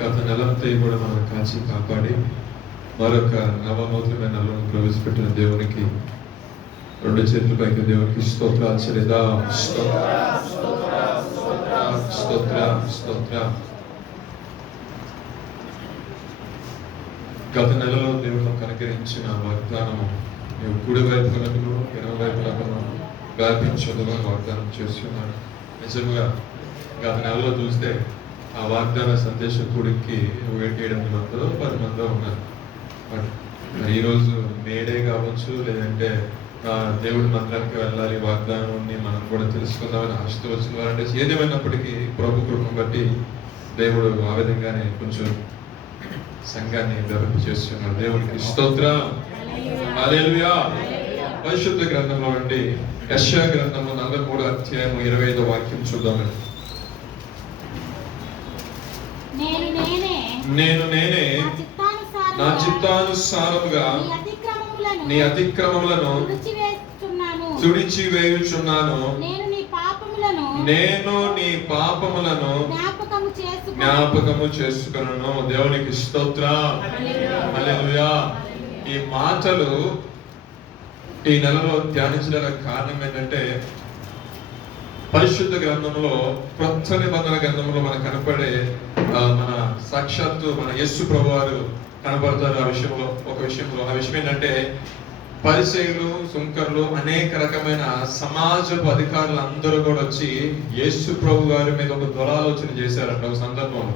గత నెలంతా కూడా మనం కాచి కాపాడి మరొక నవనూతనమైన నెలను ప్రవేశపెట్టిన దేవునికి రెండు చేతుల పైకి దేవునికి స్తోత్రాలు చెల్లిద్దాం. స్తోత్ర. గత నెలలో దేవుడు కనుకరించిన వాగ్దానము నీవు కుడి వైపులకు ఎడమ వైపులకు వ్యాపించదుగా వాగ్దానం చేస్తున్నాడు. నిజంగా గత నెలలో చూస్తే ఆ వాగ్దాన సందేశకుడికి 7 మందో 10 మందో ఉన్నారు. బట్ ఈరోజు మేడే కావచ్చు, లేదంటే దేవుడి మందిరానికి వెళ్ళాలి, వాగ్దానాన్ని మనం కూడా తెలుసుకుందామని ఆశతో వచ్చిన వారంటే ఏదేమైనప్పటికీ ప్రభు కృపను బట్టి దేవుడు ఆ విధంగానే కొంచెం సంఘాన్ని డెవలప్ చేస్తున్నాడు. దేవుడికి స్తోత్రం. హల్లెలూయా. పరిశుద్ధ గ్రంథంలో నుండి యెషయా గ్రంథము 43వ అధ్యాయము 25వ వాక్యం చూద్దామండి. నేను నేనే నా చిత్తానుసారముగా నీ అతిక్రమములను తుడిచివేయుచున్నాను. నేను నీ పాపములను జ్ఞాపకము చేసుకొనును. దేవునికి స్తోత్రం. హల్లెలూయా. ఈ మాటలు ఈ నెలలో ధ్యానించడానికి కారణం ఏంటంటే, పరిశుద్ధ గ్రంథంలో క్రొత్త నిబంధన గ్రంథంలో మనకు కనపడే మన సాక్షాత్తు మన యేసు ప్రభువారు కనబడతారు. ఆ విషయంలో ఆ విషయం ఏంటంటే, పరిసయ్యులు సుంకర్లు అనేక రకమైన సమాజపు అధికారులు అందరూ కూడా వచ్చి యేసు ప్రభు గారి మీద ఒక దురాలోచన చేశారంట ఒక సందర్భంలో.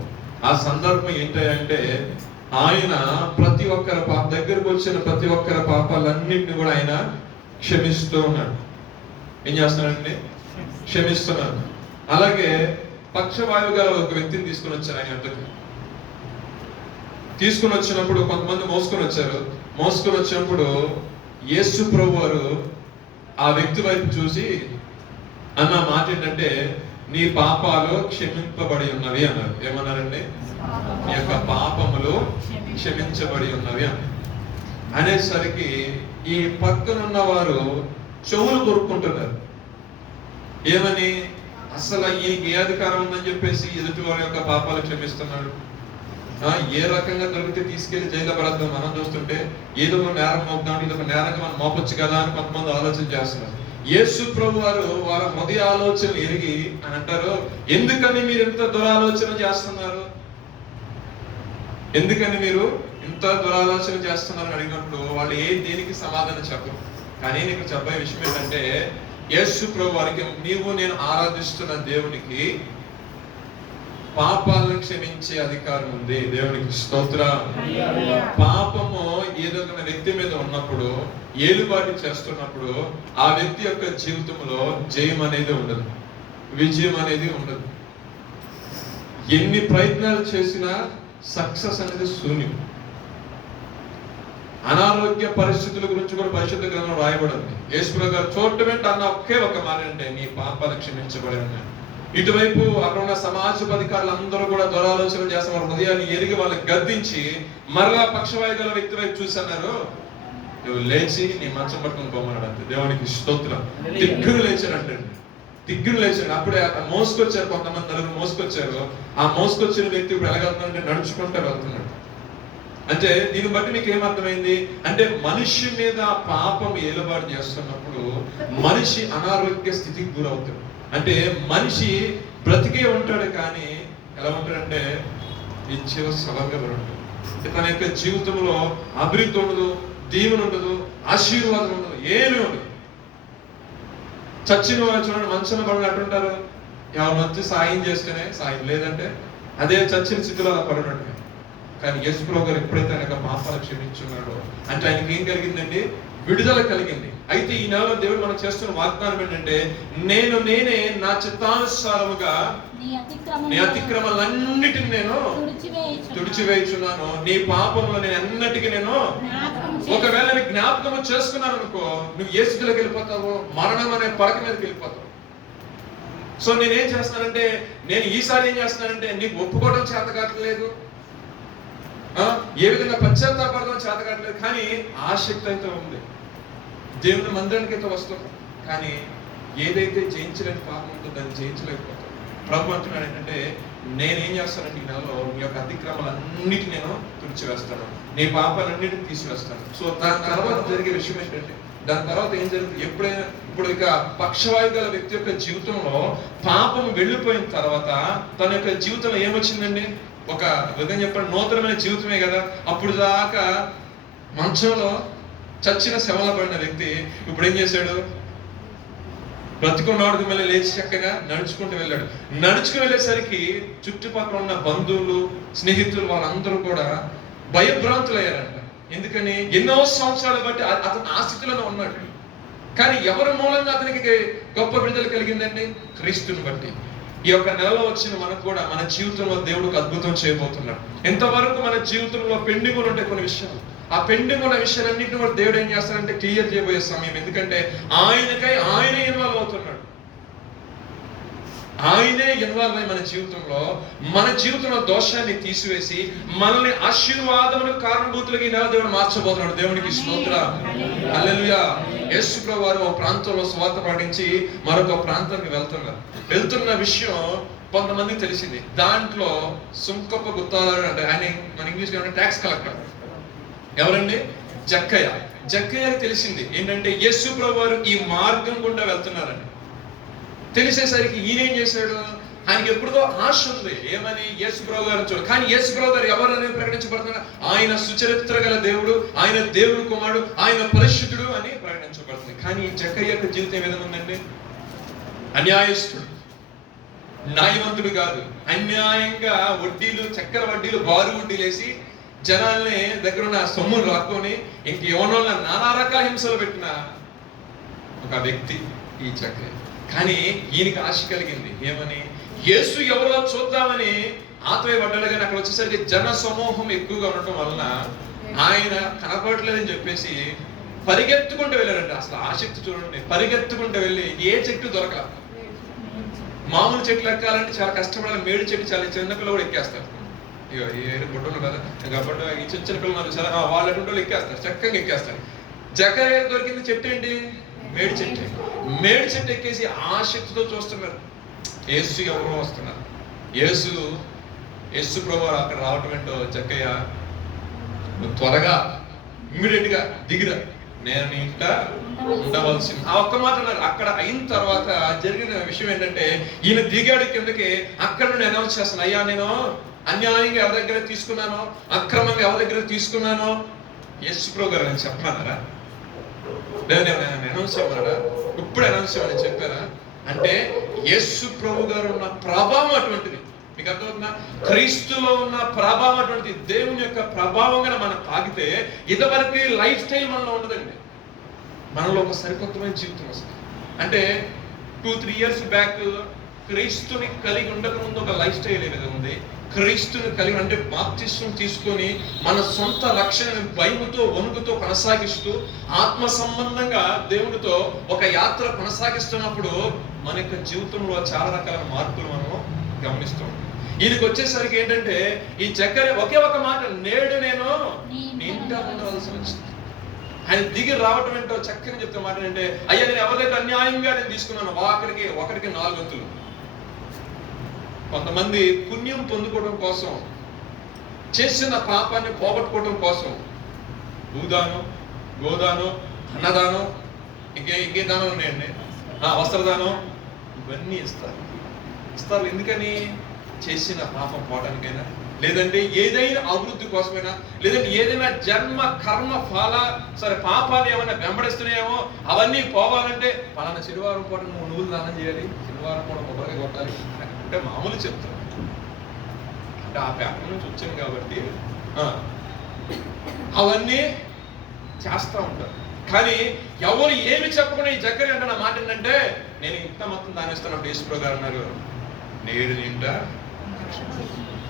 ఆ సందర్భం ఏంటంటే, ఆయన ప్రతి ఒక్కరి దగ్గరకు వచ్చిన ప్రతి ఒక్కరి పాపాలన్నింటినీ కూడా ఆయన క్షమిస్తూ ఉన్నాడు. ఏం చేస్తున్నాడండి? క్షమిస్తున్నాడు. అలాగే పక్షవాయువుగా ఒక వ్యక్తిని తీసుకుని వచ్చారు ఆయన వద్దకు. తీసుకుని వచ్చినప్పుడు కొంతమంది మోసుకొని వచ్చినప్పుడు యేసు ప్రభు వారు ఆ వ్యక్తి వైపు చూసి అన్న మాట ఏంటంటే, నీ పాపాలు క్షమింపబడి ఉన్నవి అన్నారు. ఏమన్నారండి? నీ యొక్క పాపములు క్షమించబడి ఉన్నవి అన్నారు. అనేసరికి ఈ పక్కనున్న వారు చెవులు కొరుక్కుంటున్నారు. ఏమని? అసలు ఈయనకి ఏ అధికారం ఉందని చెప్పేసి ఎదుటి వారి యొక్క పాపాలు క్షమిస్తున్నాడు? ఏ రకంగా దొరికితే తీసుకెళ్లి జైల్లో పడద్దాం. మనం చూస్తుంటే ఏదో నేరం మోపుదాం, ఇది ఒక నేరంగా మనం మోపొచ్చు కదా అని కొంతమంది ఆలోచన చేస్తున్నారు. యేసు ప్రభు వారు వారి మొదటి ఆలోచన ఎరిగి అని అంటారు, ఎందుకని మీరు ఇంత దురాలోచన చేస్తున్నారు? ఎందుకని మీరు ఇంత దురాలోచన చేస్తున్నారు అని అడిగినప్పుడు వాళ్ళు దేనికి సమాధానం చెప్పరు. కానీ నీకు చెప్పే విషయం ఏంటంటే, యేసు ప్రభు వారికి నీవు నేను ఆరాధిస్తున్న దేవునికి పాపాలను క్షమించే అధికారం ఉంది. దేవునికి స్తోత్రం. పాపము ఏదో ఒక వ్యక్తి మీద ఉన్నప్పుడు, ఏలుబాటు చేస్తున్నప్పుడు ఆ వ్యక్తి యొక్క జీవితంలో జయం అనేది ఉండదు, విజయం అనేది ఉండదు. ఎన్ని ప్రయత్నాలు చేసినా సక్సెస్ అనేది శూన్యం. అనారోగ్య పరిస్థితుల గురించి కూడా పరిశుద్ధ గ్రంథంలో రాయబడింది. యేసు గారు చూడటం వెంట అన్న ఒకే ఒక మాట అంటే, నీ పాపాలు క్షమించబడి ఉన్నాయి. ఇటువైపు అక్కడ ఉన్న సమాజ అధికారులు అందరూ కూడా దురాలోచన చేస్తున్న వారి హృదయాన్ని ఎరిగి వాళ్ళని గద్దించి మరలా పక్షవాయుగల వ్యక్తి వైపు చూసి అన్నారు, నువ్వు లేచి నీ మంచం పట్టుకుని పోమన్నాడు అంతే. దేవునికి స్తోత్రం. దిగ్గురు లేచాడు. అప్పుడే మోసుకొచ్చారు, కొంతమంది నలుగురు మోసుకొచ్చారు. ఆ మోసుకొచ్చిన వ్యక్తి ఇప్పుడు ఎలాగెళ్తున్నాడంటే నడుచుకుంటూ వెళ్తున్నాడు. అంటే దీన్ని బట్టి మీకు ఏమర్థమైంది అంటే, మనిషి మీద పాపం ఏలుబాటు చేస్తున్నప్పుడు మనిషి అనారోగ్య స్థితికి గురవుతాడు. అంటే మనిషి బ్రతికే ఉంటాడు, కానీ ఎలా ఉంటాడంటే నిత్య సవంగా ఉంటాడు. తన యొక్క జీవితంలో అభివృద్ధి ఉండదు, దీవెన ఉండదు, ఆశీర్వాదం ఉండదు, ఏమీ ఉండదు. చచ్చిన వాళ్ళు చూడండి, మంచం పడిన అట్టుంటారు. ఎవరు వచ్చి సాయం చేస్తేనే సాయం, లేదంటే అదే చచ్చిన స్థితిలో పడినట్టు. కానీ యేసు ప్రభు గారు ఎప్పుడైతే ఆయన పాపాలు క్షమించున్నాడో అంటే ఆయనకి ఏం కలిగిందండి? విడుదల కలిగింది. అయితే ఈ నెలలో దేవుడు మనం చేస్తున్న వాగ్దానం ఏంటంటే, నేనే నా చిత్తానుసారముగా నీ అతిక్రమాలన్నిటిని నేను తుడిచివేయుచున్నాను. నీ పాపములు నేను అన్నిటికీ నేను ఒకవేళ నీ జ్ఞాపకం చేసుకున్నాను అనుకో, నువ్వు ఏ స్థితిలోకి వెళ్ళిపోతావు? మరణం అనే పడక మీదకి వెళ్ళిపోతావు. సో నేనేం చేస్తానంటే, నేను ఈసారి ఏం చేస్తున్నానంటే, నీకు ఒప్పుకోవడం చేత కావట్లేదు, ఏ విధంగా పశ్చాత్తాపడడం చేత కావట్లేదు, కానీ ఆసక్తి అయితే ఉంది. దేవుని మందిరానికి అయితే వస్తాం, కానీ ఏదైతే జయించలేని పాపం ఉందో దాన్ని జయించలేకపోతాం. ప్రభు అంటున్నాడు ఏంటంటే, నేనేం చేస్తానంటే ఈ నెలలో నీ యొక్క అతిక్రమాలన్నిటి నేను తుడిచివేస్తాను, నీ పాపాలన్నిటిని తీసివేస్తాను. సో దాని తర్వాత జరిగే విషయం ఏంటంటే, దాని తర్వాత ఏం జరుగుతుంది, ఎప్పుడైనా ఇప్పుడు ఇక పక్షవాయు గల వ్యక్తి యొక్క జీవితంలో పాపం వెళ్ళిపోయిన తర్వాత తన యొక్క జీవితంలో ఏమొచ్చిందండి, ఒక విధంగా చెప్పండి నూతనమైన జీవితమే కదా. అప్పుడు దాకా మంచంలో చచ్చిన శవల పడిన వ్యక్తి ఇప్పుడు ఏం చేశాడు, బ్రతికున్నాడు మళ్ళీ లేచి చక్కగా నడుచుకుంటూ వెళ్ళాడు. నడుచుకు వెళ్ళేసరికి చుట్టుపక్కల ఉన్న బంధువులు, స్నేహితులు వాళ్ళందరూ కూడా భయభ్రాంతులు అయ్యారంట. ఎందుకని ఎన్నో సంవత్సరాలు బట్టి అతను ఆ స్థితిలోనే ఉన్నాడు. కానీ ఎవరి మూలంగా అతనికి గొప్ప విడుదల కలిగిందండి, క్రీస్తుని బట్టి. ఈ యొక్క నెలలో వచ్చిన మనకు కూడా మన జీవితంలో దేవుడికి అద్భుతం చేయబోతున్నాడు. ఎంతవరకు మన జీవితంలో పెండింగ్ ఉంటే కొన్ని విషయాలు, ఆ పెండింగ్ ఉన్న విషయాలన్నింటినీ కూడా దేవుడు ఏం చేస్తాడంటే క్లియర్ చేయబోయే సమయం. ఎందుకంటే ఆయనే ఇన్వాల్వ్ అవుతున్నాడు. ఆయనే ఇన్వాల్వ్ అయ్యి మన జీవితంలో దోషాన్ని తీసివేసి మనల్ని ఆశీర్వాదములకు కారణభూతులకి నెల దేవుడు మార్చబోతున్నాడు. దేవునికి స్తోత్రం, హల్లెలూయా. యేసు ప్రభువు వారు ఒక ప్రాంతంలో సువార్త పాటించి మరొక ప్రాంతానికి వెళ్తున్న విషయం కొంతమందికి తెలిసింది. దాంట్లో సుంకపు గుత్తాదారుడు అంటే ఆయన మన ఇంగ్లీష్ ట్యాక్స్ కలెక్టర్. ఎవరండి? జక్కయ్యకి తెలిసింది ఏంటంటే యేసు ప్రభువు వారు ఈ మార్గం గుండా వెళ్తున్నారని. తెలిసేసరికి ఈయన ఏం చేశాడు, ఆయనకి ఎప్పుడుదో ఆశ ఉంది, ఏమని, యేసు ప్రభు గారు చూడు. కానీ యేసు ప్రభు గారు ఎవరని ప్రకటించబడుతున్నారు, ఆయన సుచరిత్ర గల దేవుడు, ఆయన దేవుడు కుమారుడు, ఆయన పరిశుద్ధుడు అని ప్రకటించబడుతుంది. కానీ జక్కయ్య యొక్క జీవితం ఏ విధంగా ఉందండి, అన్యాయస్తుడు, న్యాయవంతుడు కాదు. అన్యాయంగా వడ్డీలు, చక్కెర వడ్డీలు, బారు వడ్డీలు వేసి జనాల్ని దగ్గర ఉన్న సొమ్ములు రాక్కొని ఇంకేమో నానా రకాల హింసలు పెట్టిన ఒక వ్యక్తి ఈ జక్కయ్య. కానీ ఈయనకి ఆశ కలిగింది, ఏమని, యేసు ఎవరో చూద్దామని ఆత్మీయపడ్డాడు. కానీ అక్కడ వచ్చేసరికి జన సమూహం ఎక్కువగా ఉండటం వలన ఆయన కనపడలేదని చెప్పేసి పరిగెత్తుకుంటూ వెళ్ళారంట. అసలు ఆసక్తి చూడండి, పరిగెత్తుకుంటూ వెళ్ళి ఏ చెట్టు దొరకల. మామూలు చెట్లు ఎక్కాలంటే చాలా కష్టపడాలి, మేడి చెట్టు చాలా చిన్నపిల్లలు కూడా ఎక్కేస్తారు. బుట్టలు కదా కాబట్టి ఈ చిన్న పిల్లలు చాలా వాళ్ళ వాళ్ళు ఎక్కేస్తారు, చక్కగా ఎక్కేస్తారు. జక్కయ్య దొరికింది చెట్టు ఏంటి, మేడి చెట్టు. మేడి చెట్టు ఎక్కేసి ఆసక్తితో చూస్తున్నారు, యేసు ఎవరో వస్తున్నారు. యేసు ప్రభు అక్కడ రావటం ఏంటో, జక్కయ్య త్వరగా ఇమ్మీడియట్ గా దిగిరా, నేను ఇంట ఉండవలసింది. ఆ ఒక్క మాట అన్నారు. అక్కడ అయిన తర్వాత జరిగిన విషయం ఏంటంటే, ఈయన దిగాడు కిందకి. అక్కడ నుండి అనౌన్స్ చేస్తాను, అయ్యా నేను అన్యాయంగా ఎవరి దగ్గర తీసుకున్నానో, అక్రమంగా ఎవరి దగ్గర తీసుకున్నానో యేసు ప్రభు గారు అని చెప్పన్నారా, లేదా అనౌన్స్ చేయమన్నారా, ఇప్పుడు అనౌన్స్ చేయమని చెప్పారా? అంటే యేసు ప్రభు గారు ఉన్న ప్రభావం అటువంటిది. మీకు అర్థమవుతుందా? క్రీస్తులో ఉన్న ప్రభావం అటువంటిది. దేవుని యొక్క ప్రభావంగా మనం తాగితే ఇదివరకు లైఫ్ స్టైల్ మనలో ఉండదండి. మనలో ఒక సరికొత్తమైన జీవితం వస్తుంది. అంటే 2-3 years బ్యాక్ క్రీస్తుని కలిగి ఉండక ముందు ఒక లైఫ్ స్టైల్ ఏదైతే ఉంది, క్రీస్తుని కలిగి అంటే బాప్తిస్మం తీసుకొని మన సొంత రక్షణను భయముతో వణుకుతో కొనసాగిస్తూ ఆత్మ సంబంధంగా దేవుడితో ఒక యాత్ర కొనసాగిస్తున్నప్పుడు మన యొక్క జీవితంలో చాలా రకాల మార్పులు మనం గమనిస్తాం. ఈయనకి వచ్చేసరికి ఏంటంటే ఈ జక్కయ్య ఒకే ఒక మాట, నేడు నేను నిండా ఉండవలసి వచ్చింది. ఆయన దిగి రావటం ఏంటో చక్కగా చెప్తే మాట ఏంటంటే, అయ్యా నేను ఎవరైతే అన్యాయంగా నేను తీసుకున్నాను, ఒకరికి 4 వంతులు. కొంతమంది పుణ్యం పొందుకోవడం కోసం, చేసిన పాపాన్ని పోగొట్టుకోవడం కోసం భూదానం, గోదానం, అన్నదానం, ఇంకే దానం ఉన్నాయండి, వస్త్రదానం, ఇవన్నీ ఇస్తారు. ఎందుకని? చేసిన పాపం పోవడానికైనా, లేదంటే ఏదైనా అభివృద్ధి కోసమైనా, లేదంటే ఏదైనా జన్మ కర్మ ఫల సరే పాపాలు ఏమైనా వెంబడిస్తున్నాయేమో అవన్నీ పోవాలంటే పలానా శనివారం పూట నువ్వులు దానం చేయాలి, శనివారం పూట కొబ్బరికాయ కొట్టాలి అంటే మామూలు చెప్తాను. అంటే ఆ పేపర్ నుంచి వచ్చాను కాబట్టి అవన్నీ చేస్తూ ఉంటారు. కానీ ఎవరు ఏమి చెప్పకుండా ఈ జక్కయ్య అంటే నా మాట ఏంటంటే, నేను ఇంత మొత్తం దాని ఇస్తున్నప్పుడు యేసు ప్రభు గారు అన్నారు, నేడు నిండా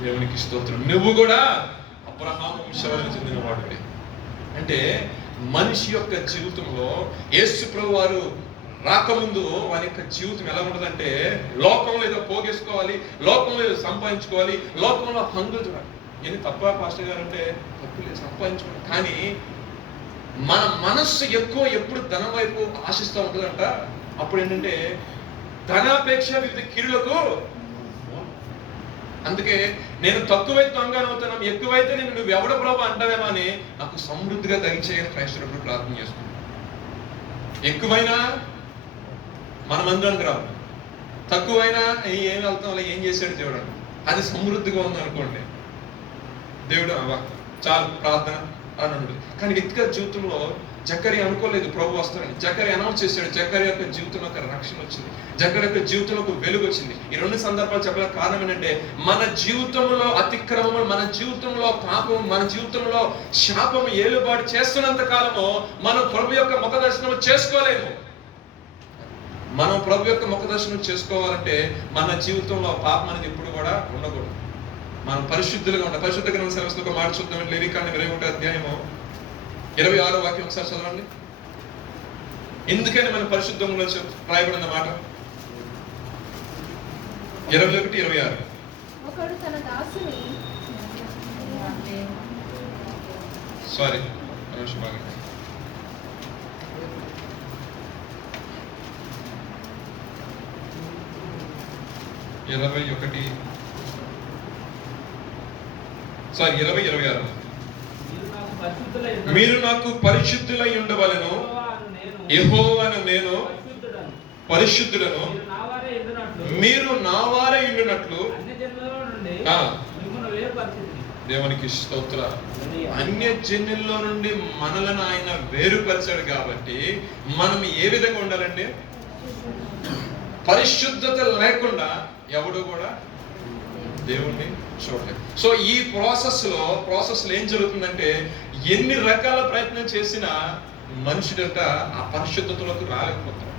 దేవునికి స్తోత్రం, నువ్వు కూడా అబ్రహాము వంశావళికి చెందిన వాడివి. అంటే మనిషి యొక్క జీవితంలో యేసు ప్రభు వారు రాకముందు వారి యొక్క జీవితం ఎలా ఉంటుందంటే, లోకంలో ఏదో పోగేసుకోవాలి, లోకంలో ఏదో సంపాదించుకోవాలి, లోకంలో హంగులు చూడాలి. ఏది తప్ప పాస్టర్ గారు అంటే తప్పు లేదు, సంపాదించుకోవాలి. కానీ మన మనస్సు ఎక్కువ ఎప్పుడు ధనం వైపు ఆశిస్తూ ఉంటుందంట. అప్పుడు ఏంటంటే ధనాపేక్ష వివిధ కీడులకు అందుకే నేను తక్కువైతే దొంగను అవుతాను, ఎక్కువైతే నేను నువ్వెవడ ప్రభు అంటావేమో అని నాకు సమృద్ధిగా దయచేయని క్రైస్తవుడు ప్రార్థన చేసుకుంటాను. ఎక్కువైనా మన మందిరానికి రావు, తక్కువైనా ఏం వెళ్తాం అలా ఏం చేశాడు దేవుడు, అది సమృద్ధిగా ఉంది అనుకోండి, దేవుడు చాలు ప్రార్థన అని ఉంటుంది. కానీ వ్యక్తిగత జీవితంలో జకర్యా అనుకోలేదు ప్రభు వస్తాడని. జకర్యా అనౌన్స్ చేశాడు. జకర్యా యొక్క జీవితంలో ఒక రక్షణ వచ్చింది, జకర్యా యొక్క జీవితంలో ఒక వెలుగు వచ్చింది. ఈ రెండు సందర్భాలు చెప్పడానికి కారణం ఏంటంటే మన జీవితంలో అతిక్రమము, మన జీవితంలో పాపం, మన జీవితంలో శాపము ఏలుబాటు చేస్తున్నంత కాలము మనం ప్రభు యొక్క ముఖ దర్శనం చేసుకోలేము. మనం ప్రభు యొక్క ముఖ దర్శనం చేసుకోవాలంటే మన జీవితంలో పాపం అనేది ఎప్పుడు కూడా ఉండకూడదు. మనం పరిశుద్ధులుగా ఉండాలి. పరిశుద్ధ గ్రంథ సెలవులో ఒక మాట చూద్దాం. లేవికాండం 21వ అధ్యాయము 26వ వాక్యం ఒకసారి చదవండి. ఎందుకని మన పరిశుద్ధంలో రాయబడిన మాట 21:26. ఒకడు తన దాసుని సారీ 20:26 మీరు నాకు పరిశుద్ధులై ఉండవలెను, యెహోవాను నేను పరిశుద్ధులను, మీరు నా వారై ఉండునట్లు. దేవునికి స్తోత్ర. అన్య జనుల్లో నుండి మనలను ఆయన వేరుపరిచాడు కాబట్టి మనం ఏ విధంగా ఉండాలండి? పరిశుద్ధత లేకుండా ఎవడు కూడా దేవుణ్ణి చూడలేదు. సో ఈ ప్రాసెస్ లో ఏం జరుగుతుందంటే ఎన్ని రకాల ప్రయత్నం చేసినా మనుషుడంట ఆ పరిశుద్ధతలోకి రాలేకపోతాడు.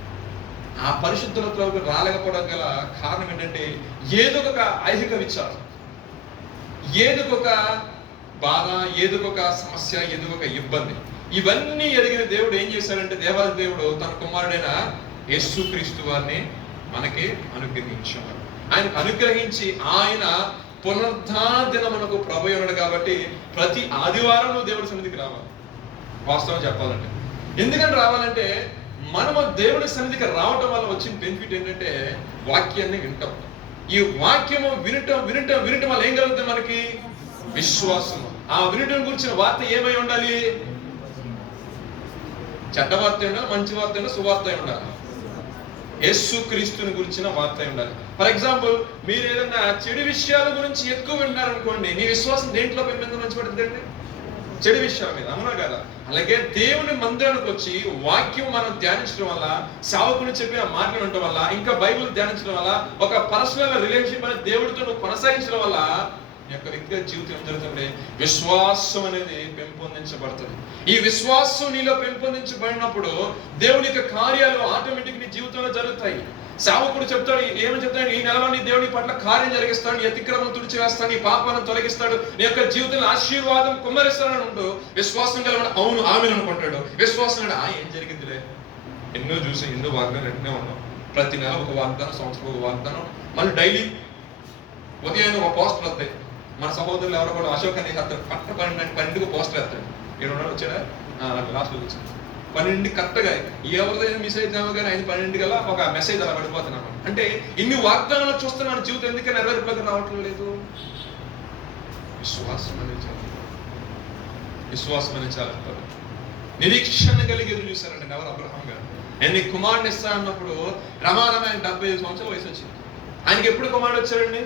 ఆ పరిశుద్ధతలోకి రాలేకపోవడం గల కారణం ఏంటంటే ఏదో ఒక ఐహిక విచారం, ఏదో ఒక బాధ, ఏదో ఒక సమస్య, ఏదో ఒక ఇబ్బంది. ఇవన్నీ ఎదిగిన దేవుడు ఏం చేశాడంటే దేవాది దేవుడు తన కుమారుడైన యేసుక్రీస్తు వారిని మనకి అనుగ్రహించాడు. ఆయనకు అనుగ్రహించి ఆయన పునరుద్ధాన దినమునకు ప్రభు ఉన్నాడు కాబట్టి ప్రతి ఆదివారం నువ్వు దేవుడి సన్నిధికి రావాలి. వాస్తవం చెప్పాలంటే ఎందుకని రావాలంటే మనము దేవుడి సన్నిధికి రావటం వల్ల వచ్చిన బెనిఫిట్ ఏంటంటే వాక్యాన్ని వింటాం. ఈ వాక్యము వినటం వల్ల ఏం కలుగుతుంది? మనకి విశ్వాసము. ఆ వినటం గురించిన వార్త ఏమై ఉండాలి? చెడ్డ వార్త ఉండాలి, మంచి వార్త ఉండాలి, సువార్త ఉండాలి. యేసుక్రీస్తుని గురించిన వార్త ఉండాలి. ఫర్ ఎగ్జాంపుల్ మీరు ఏదైనా చెడు విషయాల గురించి ఎక్కువ విన్నారనుకోండి, నీ విశ్వాసం దేంట్లో పెంపొందించబడుతుందండి? చెడు విషయాల మీద, అవునా కదా? అలాగే దేవుని మందిరానికి వచ్చి వాక్యం మనం ధ్యానించడం వల్ల, సేవకుని చెప్పిన మాటలు ఉండటం వల్ల, ఇంకా బైబిల్ ధ్యానించడం వల్ల, ఒక పర్సనల్ రిలేషన్షిప్ అనేది దేవుడితో నువ్వు కొనసాగించడం వల్ల నీ యొక్క వ్యక్తిగత జీవితం ఏం జరుగుతుంది? విశ్వాసం అనేది పెంపొందించబడుతుంది. ఈ విశ్వాసం నీలో పెంపొందించబడినప్పుడు దేవుని యొక్క కార్యాలు ఆటోమేటిక్ నీ జీవితంలో జరుగుతాయి. సేవకుడు చెప్తాడు, ఏమని చెప్తాడు? ఈ నెలలో నీ దేవుని పట్ల కార్యం జరిగిస్తాడు, నీ అతిక్రమం తుడిచివేస్తాడు, నీ పాపాలను తొలగిస్తాడు, నీ యొక్క జీవితంలో ఆశీర్వాదం కుమ్మరిస్తాడని ఉంటూ విశ్వాసం కలిగిన అవును ఆమె అనుకుంటాడు. విశ్వాసం ఏం జరిగిందిలే, ఎన్నో చూసి ఎన్నో వాగ్దానం ఎన్నో ఉన్నాం. ప్రతి నెల ఒక వాగ్దానం, సంవత్సరం ఒక వాగ్దానం, మళ్ళీ డైలీ ఉదయం ఒక పోస్టర్ వస్తాయి. మన సహోదరులు ఎవరో కూడా అశోక్ అని వేస్తాడు, కరెక్ట్ 12కు పోస్టర్ వేస్తాడు. 7 వచ్చాడా లాస్ట్కి వచ్చింది 12 కరెక్ట్గా. ఎవరిదైనా మిస్ అవుతామో కానీ 5-12 కల్లా ఒక మెసేజ్ అలా పడిపోతున్నాం. అంటే ఇన్ని వాగ్దానాలు చూస్తున్నాను, జీవితం ఎందుకని నెరవేర్పులకు రావట్లేదు లేదు? విశ్వాసం అనేది చాలా నిరీక్షణ కలిగి ఎదురు చూశారండి ఎవరు? అబ్రహాం గారు. నేను నీ కుమారుని ఇస్తా అన్నప్పుడు రమారమ 75 సంవత్సరాల వయసు వచ్చింది. ఆయనకి ఎప్పుడు కుమారుడు వచ్చాడండి?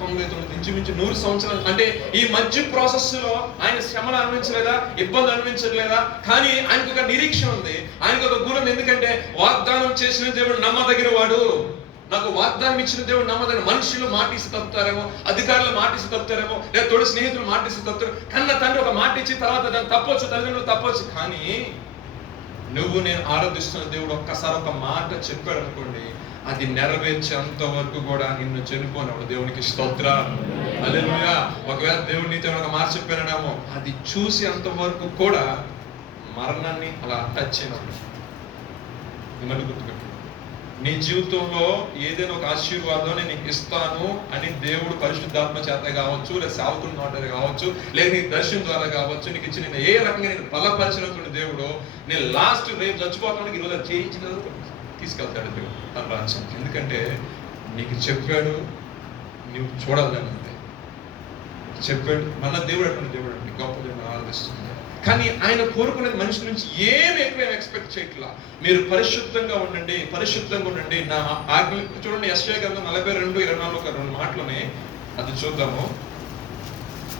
99 ఇంచుమించు 100 సంవత్సరాలు. అంటే ఈ మధ్య ప్రాసెస్ లో ఆయన శ్రమను అనుభవించలేదా, ఇబ్బంది అనుభవించలేదా? కానీ ఆయనకు ఒక నిరీక్షణ ఉంది, ఆయనకు ఒక గుణం. ఎందుకంటే వాగ్దానం చేసిన దేవుడు నమ్మదగిన వాడు. నాకు వాగ్దానం ఇచ్చిన దేవుడు నమ్మదగిన. మనుషులు మాటిసి తప్పుతారేమో, అధికారులు మాటిసి తప్పుతారేమో, లేదా తోడు స్నేహితులు మాటిసి తప్పుతారు. కన్న తండ్రి ఒక మాట ఇచ్చి తర్వాత దాన్ని తప్పొచ్చు, తల్లిదండ్రులు తప్పొచ్చు. కానీ నువ్వు నేను ఆరాధిస్తున్న దేవుడు ఒక్కసారి ఒక మాట చెప్పాడు అనుకోండి, అది నెరవేర్చేంత వరకు కూడా నిన్ను చనిపోయినప్పుడు దేవునికి స్తోత్రం. హల్లెలూయా. ఒకవేళ దేవుడు నీతో ఒక మాట చెప్పాననేమో, అది చూసి అంతవరకు కూడా మరణాన్ని అలా టచ్ అయినప్పుడు మిమ్మల్ని గుర్తుపెట్టు. నీ జీవితంలో ఏదైనా ఒక ఆశీర్వాదం నేను నీకు ఇస్తాను అని దేవుడు పరిశుద్ధాత్మ చేత కావచ్చు, లేదా సేవకుల నోట కావచ్చు, లేదా నీ దర్శనం ద్వారా కావచ్చు, నీకు ఇచ్చి నేను ఏ రకంగా నేను బలపరిచినటువంటి దేవుడు నేను లాస్ట్ రేపు చచ్చిపోతానికి ఈరోజు చేయించిన తీసుకెళ్తాడు దేవుడు తన రాజ్యం. ఎందుకంటే నీకు చెప్పాడు, నువ్వు చూడాలని అంతే చెప్పాడు. మన దేవుడు అటువంటి దేవుడు అండి, గొప్ప దేవుడు ఆరాధిస్తుంది. కానీ ఆయన కోరుకునేది మనిషి నుంచి ఏమి ఎక్కువ ఎక్స్పెక్ట్ చేయట్లా. మీరు పరిశుద్ధంగా ఉండండి, పరిశుద్ధంగా ఉండండి నా ఆజ్ఞ. చూడండి యెషయా గ్రంథం 42:24 ఒక 2 మాటలోనే అది చూద్దాము.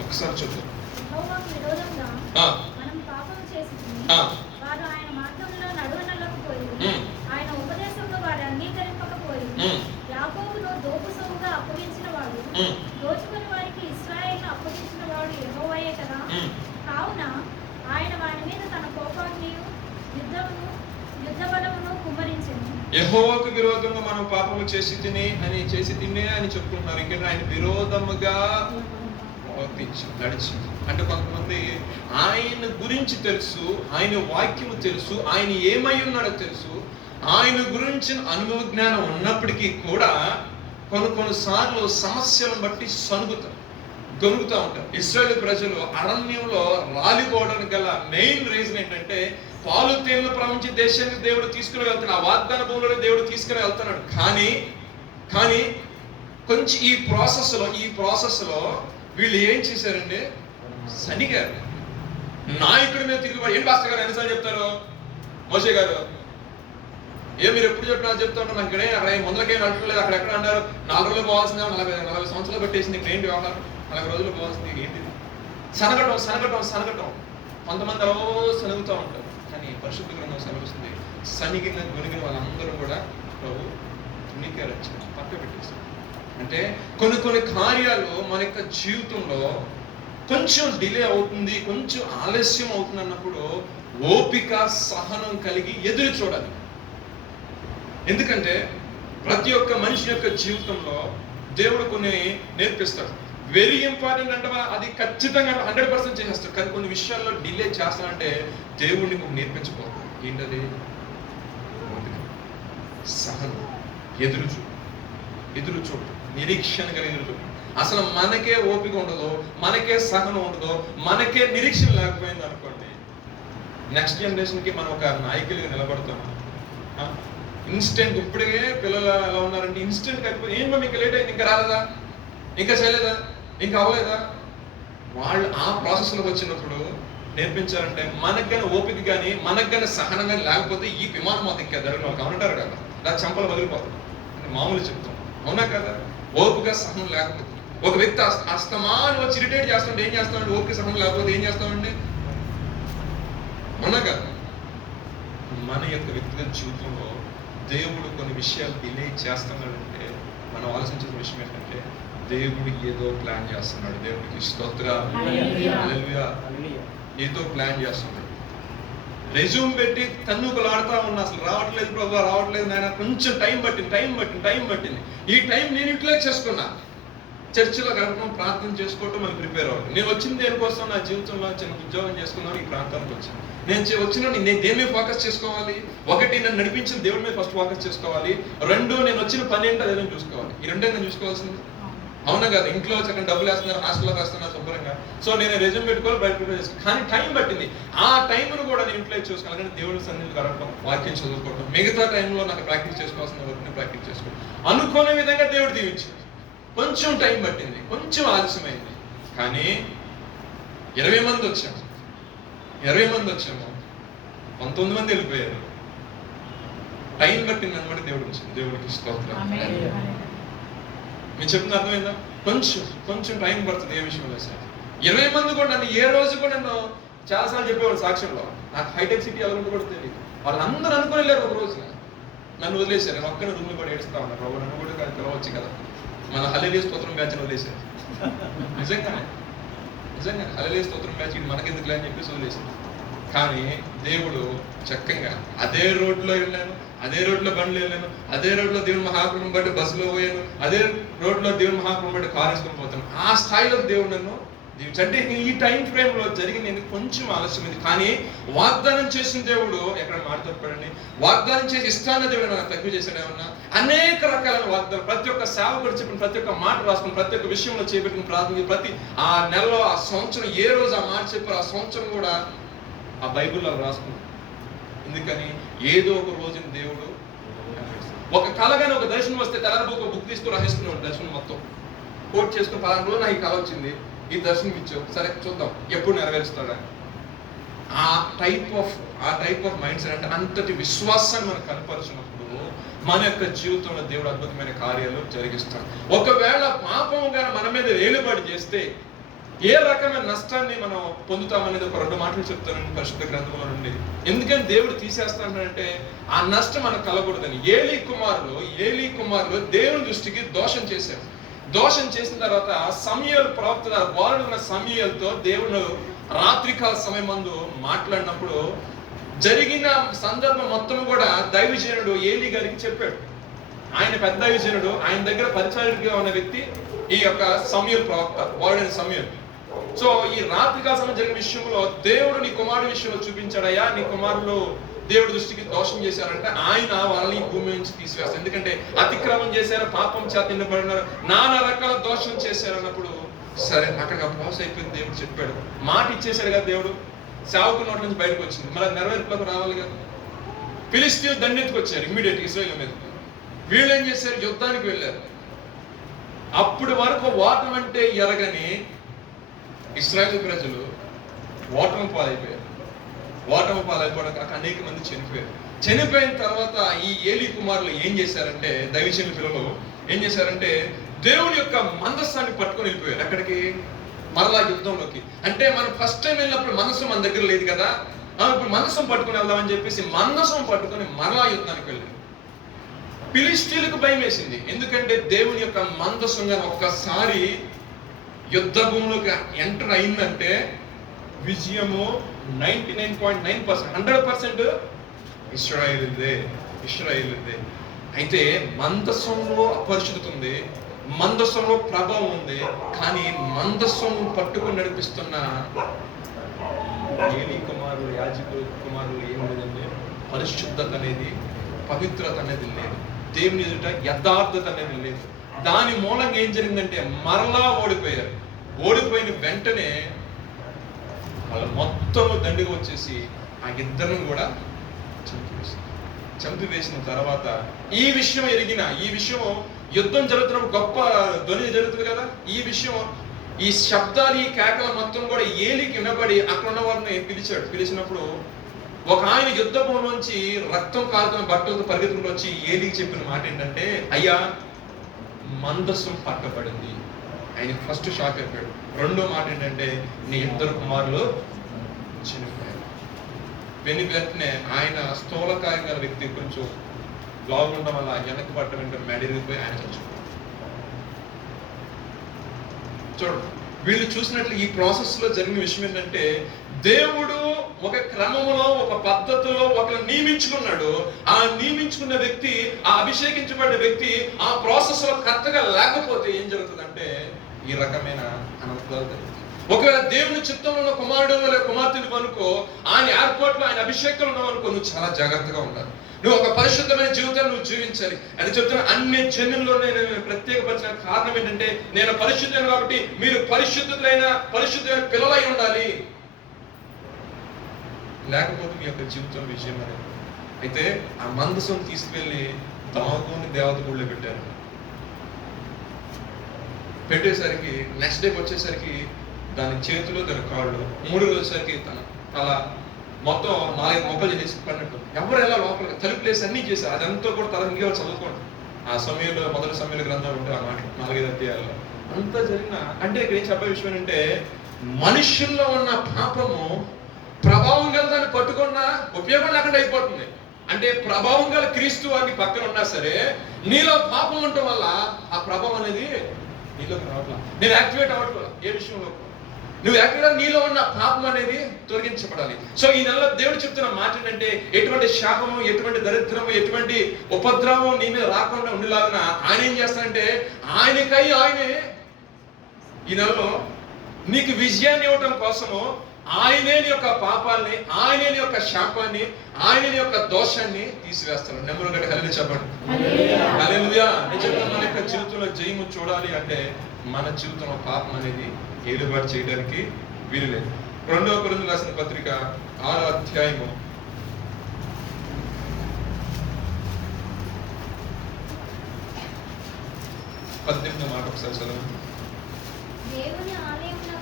ఒకసారి చూద్దాం. యెహోవాకు విరోధంగా మనం పాపం చేసితిమి. వారు ఆయన మార్గంలో నడవనల్లకపోయిరి. ఆయన ఉపదేశంలో వారు అంగీకరింపకపోయిరి. యాకోబును దోపుసొమ్ముగా అప్పగించిన వాడు, దోచుకుని వారికి ఇశ్రాయేలును అప్పగించిన వాడు యెహోవాయే కదా. కావున ఆయన వారి మీద తన కోపాగ్నియు యుద్ధ బలమును కుమ్మరించెను. యెహోవాకు విరోధంగా మనం పాపము చేసి తిని అని చెప్పుకుంటున్నారు. ఇంకా ఆయన విరోధముగా నడిచింది అంటే కొంతమంది ఆయన గురించి తెలుసు, ఆయన వాక్యము తెలుసు, ఆయన ఏమై ఉన్నాడో తెలుసు, ఆయన గురించి అనుభవ జ్ఞానం ఉన్నప్పటికీ కూడా కొన్నిసార్లు సమస్యలను బట్టి గొనుగుతూ ఉంటారు. ఇశ్రాయేలు ప్రజలు అరణ్యంలో రాలిపోవడానికి గల మెయిన్ రీజన్ ఏంటంటే పాలు తేనెలు ప్రవహించే దేశానికి దేవుడు తీసుకుని వెళ్తున్నాడు, ఆ వాగ్దాన భూమిలో దేవుడు తీసుకుని వెళ్తున్నాడు. కానీ కొంచెం ఈ ప్రాసెస్ లో వీళ్ళు ఏం చేశారండి, సనిగారు. నాయకుడి మీద తిరిగిపడి, ఏం పాస్టర్ గారు ఎన్నిసార్లు చెప్తారు, మోషే గారు మీరు ఎప్పుడు చెప్పినా చెప్తా ఉంటారు, నాకు అక్కడ ముందరకేం అంటలేదు, అక్కడెక్కడ అన్నారు 4 రోజులు పోవాల్సిందే, 40 సంవత్సరాలు పెట్టేసింది, ఇక్కడ ఏంటి వ్యవహారం, 40 రోజులు పోవాల్సింది ఏంటి, సనగటం. కొంతమంది అలా సనుగుతూ ఉంటారు. కానీ పరిశుద్ధ గ్రంథం సెలవుస్తుంది, సనిగిన గొనిగిన వాళ్ళందరూ కూడా ప్రభు తుణికారచ్చారు, పక్క పెట్టేశారు. అంటే కొన్ని కార్యాలు మన యొక్క జీవితంలో కొంచెం డిలే అవుతుంది, కొంచెం ఆలస్యం అవుతుంది అన్నప్పుడు ఓపిక సహనం కలిగి ఎదురు చూడాలి. ఎందుకంటే ప్రతి ఒక్క మనిషి యొక్క జీవితంలో దేవుడు కొన్ని నేర్పిస్తాడు. వెరీ ఇంపార్టెంట్ అంటే అది ఖచ్చితంగా 100% చేసేస్తాడు. కానీ కొన్ని విషయాల్లో డిలే చేస్తానంటే దేవుడిని నీకు నేర్పించబోతాడు. ఏంటది? సహనం, ఎదురు చూడు, నిరీక్షణ కలిగి ఎదురు చూడు. అసలు మనకే ఓపిక ఉండదు, మనకే సహనం ఉండదు, మనకే నిరీక్షణ లేకపోయింది అనుకోండి, నెక్స్ట్ జనరేషన్కి మనం ఒక నాయకులుగా నిలబడతాం. ఇన్స్టెంట్ ఇప్పుడే పిల్లలు ఎలా ఉన్నారంటే ఇన్స్టెంట్ అయిపోయి, ఏం మీకు లేట్ అయింది, ఇంకా రాలేదా, ఇంకా చేయలేదా, ఇంకా అవ్వలేదా. వాళ్ళు ఆ ప్రాసెస్లోకి వచ్చినప్పుడు నేర్పించారంటే మనకు ఓపిక కానీ మనకు సహనం కానీ లేకపోతే ఈ విమానం మాకు ఎక్కేదారు వాళ్ళు అంటారు కదా, నా చంపలు వదిలిపోతాం అంటే మామూలు చెప్తాం. అవునా కదా? ఓపిక సహనం లేకపోతే ఒక వ్యక్తి అస్తమానం వచ్చి ఇరిటేట్ చేస్తుంటే ఏం చేస్తామండి, ఓపిక సహనం లేకపోతే ఏం చేస్తామండి? అవునా కదా? మన యొక్క వ్యక్తిగత జీవితంలో దేవుడు కొన్ని విషయాలు డిలే చేస్తున్నాడంటే మనం ఆలోచించిన విషయం ఏంటంటే దేవుడు ఏదో ప్లాన్ చేస్తున్నాడు. దేవుడికి స్తోత్రం, హల్లెలూయా. ఏదో ప్లాన్ చేస్తున్నాడు. రెజ్యూమ్ పెట్టి తన్నుకులాడుతూ ఉన్నా, అసలు రావట్లేదు ప్రభు, రావట్లేదు నాయన, కొంచెం టైం పట్టింది. ఈ టైం నేను యూటిలైజ్ చేసుకున్నా. చర్చిలో గడపడం, ప్రార్థన చేసుకోవటం, మనం ప్రిపేర్ అవ్వడం. నేను వచ్చింది దేనికోసం, నా జీవితంలో చిన్న ఉద్యోగం చేసుకున్నాను, ఈ ప్రాంతానికి వచ్చాను. నేను నేను దేని మీద ఫోకస్ చేసుకోవాలి? 1, నన్ను నడిపించిన దేవుడి మీద ఫస్ట్ ఫోకస్ చేసుకోవాలి. 2, నేను వచ్చిన పని ఏంటో అదే చూసుకోవాలి. ఈ రెండే నేను చూసుకోవాల్సింది. అవునా కదా? ఇంట్లో చక్కగా డబ్బులు వేస్తున్నారు, హాస్టల్లో వేస్తున్నారు శుభ్రంగా. సో నేను రెజ్యూమ్ పెట్టుకోవాలి, బయట ప్రిపేర్ చేసుకోవాలి. కానీ టైం పట్టింది. ఆ టైంను కూడా నేను ఇంట్లో చూసుకోవాలి. కానీ దేవుడి సన్నిధిలో గడపడం, వాక్యం చదువుకోవడం, మిగతా టైంలో నాకు ప్రాక్టీస్ చేసుకోవాల్సిన వర్క్ని ప్రాక్టీస్ చేసుకోవడం, అనుకునే విధంగా దేవుడు దీవించాడు. కొంచెం టైం పట్టింది, కొంచెం ఆలస్యమైంది. కానీ 20 మంది వచ్చాము, 19 మంది వెళ్ళిపోయారు. టైం పట్టింది అనమాట. దేవుడికి స్తోత్రం. మీరు చెప్తున్న అర్థమైందా? కొంచెం టైం పడుతుంది ఏ విషయంలో సార్. 20 మంది కూడా నన్ను ఏ రోజు కూడా నన్ను చాలాసార్లు చెప్పేవాడు సాక్ష్యంలో. నాకు హైటెక్ సిటీ ఎవరు కూడా తెలియదు. వాళ్ళందరూ అనుకోలేరు. ఒక రోజు నన్ను వదిలేశారు. నేను ఒక్కనే రూమ్లో కూడా ఏడుస్తా ఉన్నాను. బాబు నన్ను కూడా పిలవచ్చు కదా, మన హల్లెలూయా స్తోత్రం బ్యాచ్ వదిలేశారు. నిజంగానే హల్లెలూయా స్తోత్రం బ్యాచ్ ఇది మనకెందుకులే అని చెప్పేసి వదిలేశారు. కానీ దేవుడు చక్కగా అదే రోడ్లో వెళ్ళాను, అదే రోడ్లో బండ్లు వెళ్ళాను, అదే రోడ్లో దేవుని మహాప్రభుని బట్టి బస్సులో పోయాను, అదే రోడ్లో దేవుని మహాప్రభుని బట్టి కారు వేసుకొని పోతాను. ఆ స్థాయిలో దేవుడు నన్ను అంటే ఈ టైం ఫ్రేమ్ లో జరిగింది కొంచెం ఆలస్యమైంది. కానీ వాగ్దానం చేసిన దేవుడు ఎక్కడ మాట తప్పాడండి? వాగ్దానం చేసి ఇష్టాన్న దేవుడు నాకు తక్కువ చేశాడు ఏమన్నా? అనేక రకాలైన వాగ్దానం, ప్రతి ఒక్క సేవకుడు చెప్పిన ప్రతి ఒక్క మాట రాసుకుని, ప్రతి ఒక్క విషయంలో చేపట్టిన ప్రార్థన, ప్రతి ఆ నెలలో ఆ సంవత్సరం ఏ రోజు ఆ మాట చెప్పారు ఆ సంవత్సరం కూడా ఆ బైబిల్లో రాసుకున్నాం. ఎందుకని? ఏదో ఒక రోజున దేవుడు ఒక కలగానే ఒక దర్శనం వస్తే తెల్లబోక బుక్ తీసుకుని రాసేసుకునేవాడు దర్శనం మొత్తం. కోట్ చేసుకుని పలానా రోజు నాకు ఈ కళ వచ్చింది, ఈ దర్శనం ఇచ్చావు, సరే చూద్దాం ఎప్పుడు నెరవేరుస్తాడా. ఆ టైప్ ఆఫ్ మైండ్ సెట్, అంటే అంతటి విశ్వాసాన్ని మనకు కనపరిచినప్పుడు మన యొక్క జీవితంలో దేవుడు అద్భుతమైన కార్యాలు జరిగిస్తాడు. ఒకవేళ పాపం గాని మన మీద ఏలుబడి చేస్తే ఏ రకమైన నష్టాన్ని మనం పొందుతామనేది ఒక 2 మాటలు చెప్తాను పరిశుద్ధ గ్రంథంలో నుండి. ఎందుకని దేవుడు తీసేస్తాడంటే ఆ నష్టం మనకు కలగకూడదని. ఏలీ కుమారులు దేవుని దృష్టికి దోషం చేశారు. దోషం చేసిన తర్వాత సమూయేలు ప్రవక్త వారున్న సమూయేలుతో దేవుడు రాత్రికాల సమయమందు మాట్లాడినప్పుడు జరిగిన సందర్భం మొత్తం కూడా దైవజనుడు ఏలీ గారికి చెప్పాడు. ఆయన పెద్ద దైవజనుడు, ఆయన దగ్గర పరిచారకుడిగా ఉన్న వ్యక్తి ఈ యొక్క సమూయేలు ప్రవక్త, వారుడైన సమూయేలు. సో ఈ రాత్రికాల సమయం జరిగిన విషయంలో దేవుడు నీ కుమారుడు విషయంలో చూపించాడయ్యా, నీ కుమారులు దేవుడి దృష్టికి దోషం చేశారంటే ఆయన వాళ్ళని భూమి నుంచి తీసివేస్తారు. ఎందుకంటే అతిక్రమం చేశారు, పాపం చేత నిండబడినారు, నానా రకాల దోషం చేశారు అన్నప్పుడు సరే అక్కడ ప్రాసెస్ అయిపోయింది. దేవుడు చెప్పాడు, మాట ఇచ్చేశాడు కదా దేవుడు, సేవకు నోటి నుంచి బయటకు వచ్చింది, మళ్ళీ నెరవేర్పులకు రావాలి కదా. ఫిలిస్తీన్లు దండెత్తుకు వచ్చారు ఇమ్మీడియట్ ఇశ్రాయేలు మీద. వీళ్ళు ఏం చేశారు, యుద్ధానికి వెళ్ళారు. అప్పుడు వరకు ఓటమి అంటే ఎరగని ఇశ్రాయేలు ప్రజలు ఓటమి పాలైపోయారు. ఓటమి పాలైపోవడానికి అనేక మంది చనిపోయారు. చనిపోయిన తర్వాత ఈ ఏలీ కుమారులు ఏం చేశారంటే, దైవజనుల పిల్లలు ఏం చేశారంటే దేవుని యొక్క మందస్సాన్ని పట్టుకొని వెళ్ళిపోయారు. ఎక్కడికి? మరలా యుద్ధంలోకి. అంటే మనం ఫస్ట్ టైం వెళ్ళినప్పుడు మనసు మన దగ్గర లేదు కదా, ఇప్పుడు మందసం పట్టుకుని వెళ్దామని చెప్పేసి మందసం పట్టుకొని మరలా యుద్ధానికి వెళ్ళారు. ఫిలిష్తీయులకు భయం వేసింది, ఎందుకంటే దేవుని యొక్క మందసం ఒక్కసారి యుద్ధ భూములకు ఎంటర్ అయిందంటే విజయము 99.9%, 100% ఇశ్రాయేలుదే. అయితే మందసంలో అపరిశుద్ధత ఉంది, మందసంలో ప్రభావం ఉంది. కానీ మందసం పట్టుకుని నడిపిస్తున్న ఏలీ కుమారులు, యాజకులు కుమారులు ఏం లేదండి, పరిశుద్ధత అనేది, పవిత్రత అనేది లేదు. దేవుని ఎదుట యథార్థత అనేది లేదు. దాని మూలంగా ఏం జరిగిందంటే మరలా ఓడిపోయారు. ఓడిపోయిన వెంటనే వాళ్ళు మొత్తం దండిగా వచ్చేసి ఆ ఇద్దరిని కూడా చంపివేసిన తర్వాత ఈ విషయం ఎరిగిన, ఈ విషయం యుద్ధం జరుగుతున్నప్పుడు గొప్ప ధ్వని జరుగుతుంది కదా, ఈ విషయం, ఈ శబ్దాలు, ఈ కేకల మొత్తం కూడా ఏలికి వినబడి అక్కడ ఉన్న వారిని పిలిచాడు. పిలిచినప్పుడు ఒక ఆయన యుద్ధ భూమి నుంచి రక్తం కారుతున్న బట్టలతో పరిగెత్తుకుంటూ వచ్చి ఏలికి చెప్పిన మాట ఏంటంటే, అయ్యా మందసం పట్టబడింది. ఆయన ఫస్ట్ షాక్ అయిపోయాడు. రెండో మాట ఏంటంటే, నీ 2 కుమారులు చనిపోయారు. వెంటనే ఆయన స్థూలకాయం గల వ్యక్తి, కొంచెం లాగుండడం వల్ల వెనక్కి పట్ట వెంటనే మెడిరిగిపోయి ఆయన చచ్చిపోయాడు. చూడండి, వీళ్ళు చూసినట్లు ఈ ప్రాసెస్ లో జరిగిన విషయం ఏంటంటే, దేవుడు ఒక క్రమంలో, ఒక పద్ధతిలో ఒకరు నియమించుకున్నాడు. ఆ నియమించుకున్న వ్యక్తి, ఆ అభిషేకించబడ్డ వ్యక్తి ఆ ప్రాసెస్ లో కరెక్ట్గా లేకపోతే ఏం జరుగుతుందంటే ఈ రకమైన అనర్థాలు జరుగుతాయి. ఒకవేళ దేవుని చిత్తంలో ఉన్న కుమారుడు లేదా కుమార్తెను అనుకో, ఆయన ఏర్పాట్లు, ఆయన అభిషేకంలో ఉన్నావు అనుకో, నువ్వు చాలా జాగ్రత్తగా ఉండాలి. నువ్వు ఒక పరిశుద్ధమైన జీవితాన్ని నువ్వు జీవించాలి అని చెప్తున్నా. అన్ని జన్యుల్లో నేను ప్రత్యేకపరిచిన కారణం ఏంటంటే, నేను పరిశుద్ధులను కాబట్టి మీరు పరిశుద్ధమైన పిల్లలై ఉండాలి, లేకపోతే మీ యొక్క జీవితం విజయం అనేది. అయితే ఆ మందసం తీసుకువెళ్ళి దాగోని దేవత గుడిలో పెట్టారు. పెట్టేసరికి నెక్స్ట్ డేకి వచ్చేసరికి దాని చేతులు, దాని కాళ్ళు, 3 రోజులు వచ్చేసరికి అలా మొత్తం 4 మొక్కలు చేసి పడినట్టు. ఎవరు ఎలా లోపలికి తలుపులేసి అన్నీ చేశారు. అదంతా కూడా తరగతి చదువుకోండి. ఆ సమయంలో మొదటి సమయంలో గ్రంథాలు ఉంటాయి ఆ మాట 4 అధ్యాయాల్లో అంతా జరిగిన. అంటే ఇక్కడ ఏం చెప్పే విషయం ఏంటంటే, మనుషుల్లో ఉన్న పాపము ప్రభావం గల దాన్ని పట్టుకున్నా ఉపయోగం లేకుండా అయిపోతుంది. అంటే ప్రభావం గల క్రీస్తు వారిని పక్కన ఉన్నా సరే, నీలో పాపం ఉండటం వల్ల ఆ ప్రభావం అనేది నీలోకి రావట్లేదు. నేను యాక్టివేట్ అవ్వట్లేదు. ఏ విషయంలో నువ్వు యాక్టివేట్, నీలో ఉన్న పాపం అనేది తొలగించబడాలి. సో ఈ నెలలో దేవుడు చెప్తున్న మాట ఏంటంటే, ఎటువంటి శాపము, ఎటువంటి దరిద్రము, ఎటువంటి ఉపద్రవం నీ మీద రాకుండా ఉండేలాగా ఆయన ఏం చేస్తానంటే, ఆయనే ఈ నెలలో నీకు విజయాన్ని ఇవ్వటం కోసము ఆయనే నీ యొక్క పాపాలని, ఆయనే నీ యొక్క శాపాన్ని, ఆయనే నీ యొక్క దోషాన్ని తీసివేస్తాడు. నెంబర్ 1 హల్లెలూయా చెప్పండి. హల్లెలూయా. నిజంగా మన యొక్క జీవితంలో జయము చూడాలి అంటే మన జీవితంలో పాపం అనేది ఏలుబడి చేయడానికి వీలు లేదు. 2వ కొరింథీయులకు రాసిన పత్రిక 6వ అధ్యాయము 18వ మాట ఒకసారి చదవండి. దేవుని ఆలయమున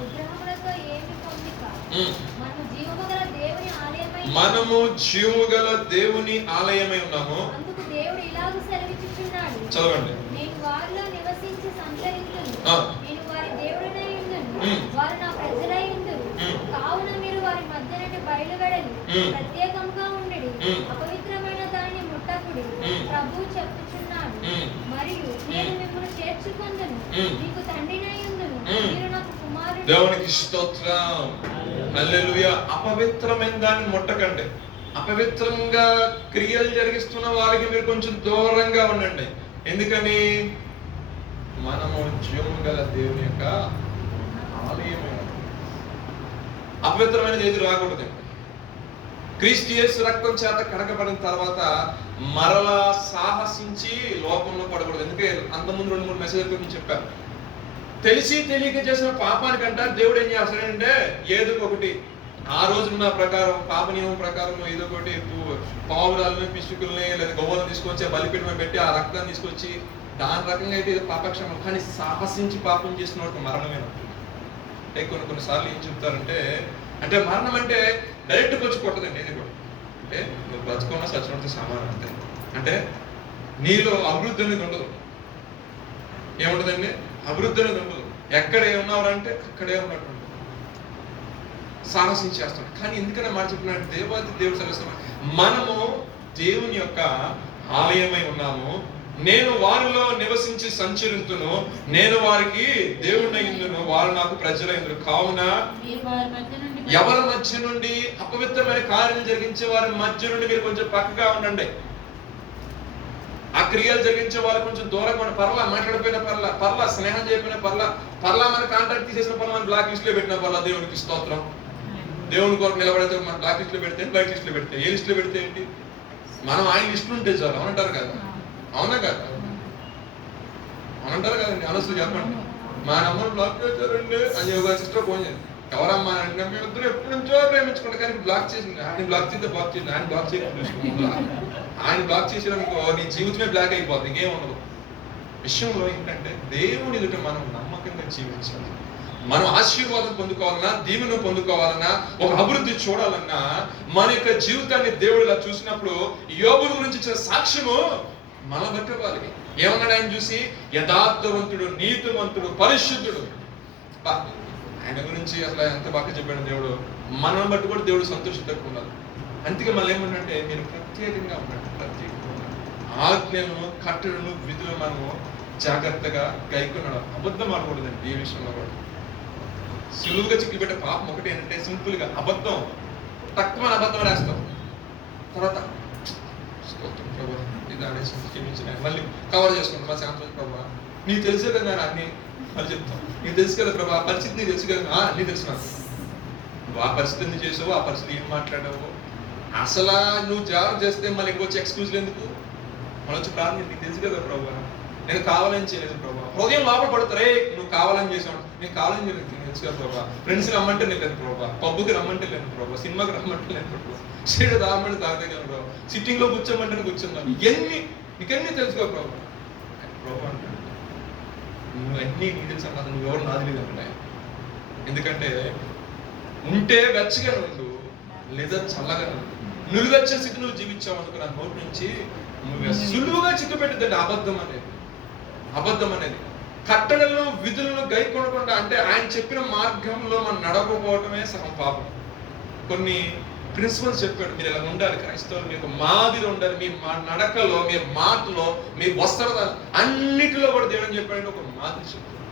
విగ్రహములతో ఏమి పొందిక? మనము జీవముగల దేవుని ఆలయమై ఉన్నాము. అందుకు దేవుడు ఇలాగ సెలవిచ్చుచున్నాడు. చదవండి. నేను వారిలో నివసించి సంచరించును. నేను వారి దేవుడనై ఉండును. వారు నా ప్రజలై ఉండును. కావున మీరు వారి మధ్య నుండి బయలువెడలి ప్రత్యేకంగా ఉండుడి. అపవిత్రమైన దానిని ముట్టకుడి. ప్రభువు చెప్పుచున్నాడు. మరియు నేను మిమ్మల్ని చేర్చుకొందును. మీకు తండ్రినై ఉండును. మీరు నాకు కుమారుడు. దేవునికి స్తోత్రం. హల్లెలూయా. అపవిత్రమైన దాన్ని ముట్టకండి. అపవిత్రంగా క్రియలు జరిగిస్తున్న వారికి మీరు కొంచెం దూరంగా ఉండండి. ఎందుకని? మనము జీవం గల దేవుని యొక్క ఆలయమే. అపవిత్రమైనది ఏది రాకూడదు. క్రీస్తు యేసు రక్తం చేత కడగబడిన తర్వాత మరలా సాహసించి లోకంలో పడకూడదు. ఎందుకంటే అంతకుముందు 2-3 మెసేజ్ గురించి చెప్పారు. తెలిసి తెలియక చేసిన పాపానికంట దేవుడు ఏం చేస్తాడంటే ఏదో ఒకటి ఆ రోజున్న ప్రకారం పాప నియమం ప్రకారం ఏదో ఒకటి పావురాలని పిచ్చుకుల్ని లేదా గవ్వలను తీసుకొచ్చి బలిపీఠం పెట్టి ఆ రక్తాన్ని తీసుకొచ్చి దాని రకంగా అయితే ఏదో పాపక్షమం. కానీ సాహసించి పాపం చేసిన వాడికి మరణమే ఉంటుంది. అంటే కొన్నిసార్లు ఏం చెప్తారంటే, అంటే మరణం అంటే డైరెక్ట్గా వచ్చి కొట్టదండి. ఏది కూడా అంటే నువ్వు బ్రతుకున్నా సచ్చినంత సమానం అంతే. అంటే నీలో అభివృద్ధి అనేది ఉండదు. ఏముండదండి? అభివృద్ధి అనేది ఉండదు. ఎక్కడ ఏమన్నారంటే అక్కడే ఉన్నట్టు సాహసించేస్తాడు. కానీ ఎందుకన్నా మాట చెప్పినట్టు దేవాది దేవుడు సర్వస్వం. మనము దేవుని యొక్క ఆలయమై ఉన్నాము. నేను వారిలో నివసించి సంచరింతును. నేను వారికి దేవుడినై ఉందును. వారు నాకు ప్రజలైందురు. కావున ఎవరి మధ్య నుండి అపవిత్రమైన కార్యం జరిగించే వారి మధ్య నుండి మీరు కొంచెం పక్కగా ఉండండి. ఆ క్రియలు జరిగించే వాళ్ళు కొంచెం దూరంగా ఉన్న పర్లా, మాట్లాడిపోయిన పర్లా, స్నేహం చేయకపోయిన పర్లా మన కాంటాక్ట్ తీసేసిన పర్లా, మన బ్లాక్ లిస్ట్ లో పెట్టిన పర్లా. దేవునికి స్తోత్రం. దేవుని కొరకు నిలబడితే మన బ్లాక్ లిస్ట్ లో పెడితే, వైట్ లిస్ట్ లో పెడితే, ఏ లిస్ట్ లో పెడితే ఏంటి? మనం ఆయన లిస్టులు ఉంటే చాలు. అవునంటారు కదా? అవునా కదా? అవునంటారు కదండి? అనసు చెప్పండి. మా నమ్మని బ్లాక్ చేశారండి అని ఒక సిస్టర్ ఫోన్ చేయండి. ఎవరమ్మా అంటే మేము ఇద్దరు ఎప్పటి నుంచో ప్రేమించుకుంటా, కానీ బ్లాక్ చేసింది. ఆయన బ్లాక్ చేస్తే బ్లాక్ చేసింది. ఆయన బ్లాక్ చేయకుండా ఆయన బ్లాక్ చేసేదనుకో నీ జీవితమే బ్లాక్ అయిపోతుంది. ఇంకేం ఉండదు. విషయంలో ఏంటంటే దేవుని ఎదుట మనం నమ్మకంగా జీవించాలి. మనం ఆశీర్వాదం పొందుకోవాలన్నా, దీవెన పొందుకోవాలన్నా, ఒక అభివృద్ధి చూడాలన్నా మన యొక్క జీవితాన్ని దేవుడు ఇలా చూసినప్పుడు యోబు గురించి ఇచ్చిన సాక్ష్యము మన బట్టి వాళ్ళకి ఏమన్నాడు? ఆయన చూసి యథార్థవంతుడు, నీతివంతుడు, పరిశుద్ధుడు. ఆయన గురించి అసలు ఎంత బాగా చెప్పాడు దేవుడు. మనం బట్టి కూడా దేవుడు సంతోషిస్తున్నారు. అందుకే మళ్ళీ ఏమన్నంటే మీరు ప్రత్యేకంగా ఉండండి. ప్రత్యేకంగా ఆజ్ఞలను, కట్టడను, విధులు మనము జాగ్రత్తగా గైకున్నాడు. అబద్ధం ఆడకూడదండి ఏ విషయంలో కూడా. సులువుగా చిక్కిపెట్టే పాపం ఒకటి ఏంటంటే సింపుల్ గా అబద్ధం, తక్కువ అబద్ధం రాస్తాం. తర్వాత మళ్ళీ కవర్ చేసుకుంటాం. మా శాంతం ప్రభావ నీకు తెలుసే కదా అన్ని మళ్ళీ చెప్తాం. నీకు తెలుసు కదా ప్రభా పరిస్థితి, నీకు తెలుసు కదా అన్ని తెలుసు నాకు. నువ్వు ఆ పరిస్థితి ఎందుకు చేసావు, ఆ పరిస్థితి ఏం మాట్లాడావు, అసలు నువ్వు జాగ్రత్త చేస్తే మళ్ళీ ఇంకొచ్చి ఎక్స్క్యూజ్లు ఎందుకు? మళ్ళీ వచ్చి ప్రార్థన నీకు తెలుసు కదా ప్రభా నేను కావాలని చేయలేదు ప్రభా. హృదయం లోపల పడతారే నువ్వు కావాలని చేసావు. నేను కావాలని చేయలేదు తెలుసు కదా ప్రభా. ఫ్రెండ్స్ రమ్మంటే నేను లేదు ప్రభా, పబ్బుకి రమ్మంటే లేదు ప్రభా, సినిమాకి రమ్మంటే లేదు ప్రభా, సీడ దామంటే తాగదే కదా ప్రభా, సిట్టింగ్ లో కూర్చోమంటే కూర్చున్నాను. నీకన్నీ తెలుసుకో ప్రభా. ప్రభా అంటే నువ్వు అన్నీ నీకు తెలుసు అన్నది, నువ్వు ఎవరు నాది లేదు అంటున్నాయి. ఎందుకంటే ఉంటే వెచ్చగా ఉండు, లేదా చల్లగా ఉండు. నువ్వెచ్చే స్థితి నువ్వు జీవించావు అనుకో నా నోటి నుంచి నువ్వు సులువుగా చిక్కుపెట్టదండి అబద్ధం అనేది. కట్టడలను, విధులను గైకొనకుండా, అంటే ఆయన చెప్పిన మార్గంలో మనం నడవకపోవటమే సగం పాపం. కొన్ని ప్రిన్సిపల్స్ చెప్పాడు, మీరు ఇలా ఉండాలి, క్రైస్తవులు మీకు మాదిరి ఉండాలి. మీ నడకలో, మీ మాటలో, మీ వస్త్రత అన్నిటిలో కూడా దేవుడు చెప్పాడంటే ఒక మాదిరి చెప్తాడు.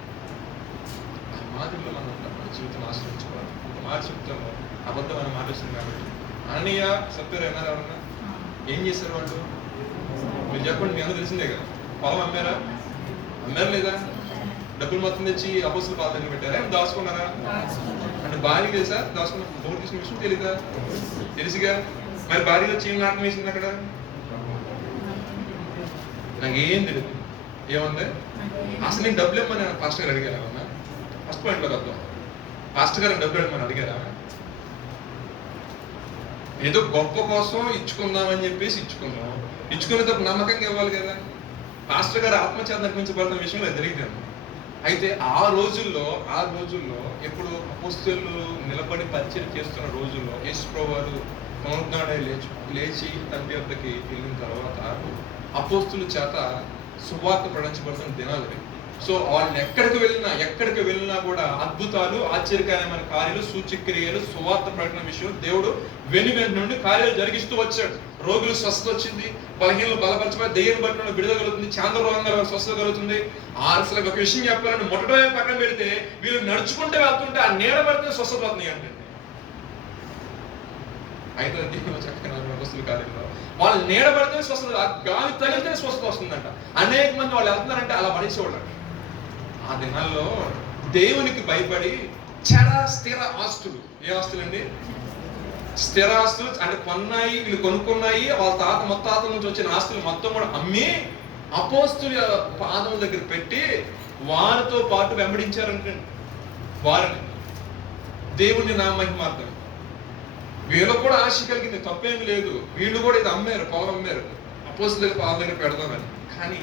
ఆ మాదిరిలో మనం ఉంటాం, మన జీవితం ఆశ్రయించుకోవాలి. ఒక మాట చెప్తాము, అబద్ధం అని మాట్లాడుతుంది కాబట్టి. అననీయ సభ్యులు అన్నారు, ఎవరన్నా ఏం చేశారు వాళ్ళు? మీరు చెప్పండి, మీ అందరూ తెలిసిందే కదా. పొలం అమ్మారా లేదా? డబ్బులు మొత్తం తెచ్చి అపోస్తుల పాద దగ్గర పెట్టారా? దాచుకున్నారా? అంటే భార్య తెలుసా దాచుకున్న డబ్బులు తీసుకున్న విషయం తెలీదా? తెలుసుగా. మరి భార్యలో చీమ నాటకం వేసింది అక్కడ. నాకేం తెలియదు. ఏముంది అసలు నేను డబ్బులు ఇమ్మని పాస్టర్ గారు అడిగారా? అన్న ఫస్ట్ పాయింట్ లో అర్థం, పాస్టర్ గారు డబ్బులు ఇమ్మని అడిగారా? ఏదో గొప్ప కోసం ఇచ్చుకుందామని చెప్పేసి ఇచ్చుకునేటప్పుడు నమ్మకంగా ఇవ్వాలి కదా. పాస్టర్ గారు ఆత్మచేత నడిపించబడిన విషయంలో ఎదిరిగాను. అయితే ఆ రోజుల్లో ఎప్పుడు అపోస్తలులు నిలబడి పరిచయం చేస్తున్న రోజుల్లో యేసుప్రభువు వారు పునరుద్ధారణ లేచి తండ్రి వద్దకి వెళ్ళిన తర్వాత అపోస్తుల చేత సువార్త ప్రకటించబడుతున్న దినాలు ఇవి. సో వాళ్ళు ఎక్కడికి వెళ్ళినా కూడా అద్భుతాలు, ఆశ్చర్యకరమైన కార్యాలు, సూచక్రియలు, సువార్త ప్రకటన విషయం దేవుడు వెను నుండి కార్యాలు జరిగిస్తూ వచ్చాడు. రోగులు స్వస్థత వచ్చింది, బలహీనలు బలపరచబడి, దెయ్యం బట్టిన విడుదల కలుగుతుంది, చాంద్ర రోగంగా స్వస్థత కలుగుతుంది. అసలు ఒక విషయం చెప్పాలని మొట్టమొదటి పక్కన పెడితే వీళ్ళు నడుచుకుంటూ వెళ్తుంటే ఆ నీడ పడితే స్వస్థత అవుతుంది అంటే అయితే చక్కగా వస్తువుల కార్యంలో వాళ్ళు నీడ పడితే స్వస్థత, గాలి తగిలితే స్వస్థత వస్తుందంట. అనేక మంది వాళ్ళు వెళ్తున్నారంటే అలా పడేసేవాళ్ళు. ఆ దినాల్లో దేవునికి భయపడి స్థిర ఆస్తులు, ఏ ఆస్తులు అండి? స్థిర ఆస్తులు అంటే కొన్నాయి, వీళ్ళు కొనుక్కున్నాయి, వాళ్ళ తాత ముత్తాతల నుంచి వచ్చిన ఆస్తులు మొత్తం కూడా అమ్మి అపోస్తుల పాదం దగ్గర పెట్టి వారితో పాటు వెంబడించారంటే వారిని దేవుని నామహిమార్థం. వీళ్ళు కూడా ఆశ కలిగింది, తప్పేమి లేదు. వీళ్ళు కూడా ఇది అమ్మారు, పవన్ అమ్మారు, అపోస్తుల పాదం దగ్గర పెడదామని. కానీ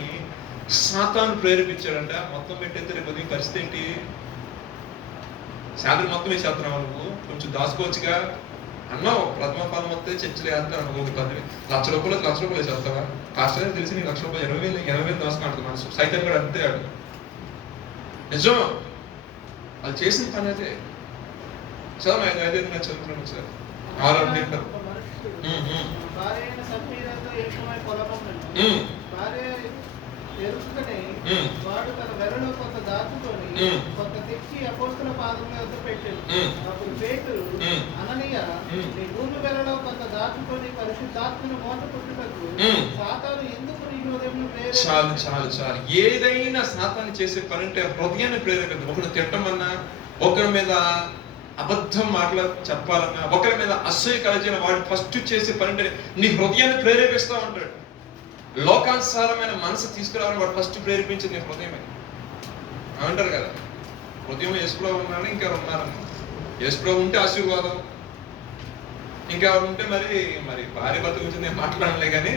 సాతాను ప్రేరేపించాడంట. మొత్తం పెట్టేస్తే రేపు ఉదయం పరిస్థితి ఏంటి? శాలరీ మొత్తం వేసేస్తున్నావు నువ్వు, కొంచెం దాచుకోవచ్చుగా అన్నావు. ప్రథమ ఫలం మొత్తం చర్చలు వేస్తాను అనుకోండి, లక్ష రూపాయలు వేసేస్తావా? కాస్ట్ తెలిసి నీకు ₹1,00,000 20,000 దాచుకుంటుంది మనసు. సైతం కూడా అంతే ఆడు. నిజం, వాళ్ళు చేసిన పని అయితే చదువు 5 చదువుతున్నాను సార్. 6 వాడు తన వెరలో కొంత దాచుకొని కొంత తెచ్చి అపోస్తలుల పాదముల వద్ద పెట్టాడు. అప్పుడు పేతురు, అననీయ, నీ భూమి వెరలో కొంత దాచుకొని పరిశుద్ధాత్మను మోసపుట్టుటకు సాతాను ఎందుకు నీ హృదయంలో చాలు. ఏదైనా సాతాను చేసే పని అంటే హృదయాన్ని ప్రేరేపిస్తుంది. ఒకరు తిట్టమన్నా, ఒకరి మీద అబద్ధం మాటలు చెప్పాలన్నా, ఒకరి మీద అసూయ కలిగిన వాడు ఫస్ట్ చేసే పని అంటే నీ హృదయాన్ని ప్రేరేపిస్తూ ఉంటాడు. లోకానుసారమైన మనసు తీసుకురావాలని వాడు ఫస్ట్ ప్రేరేపించింది నీ హృదయమే అంటారు కదా. హృదయం యేసుప్రభు ఉన్నాడు, ఇంకెవరు ఉన్నారన్న. యేసుప్రభు ఉంటే ఆశీర్వాదం, ఇంకెవరు ఉంటే మరి భార్య భర్త గురించి నేను మాట్లాడలే, కానీ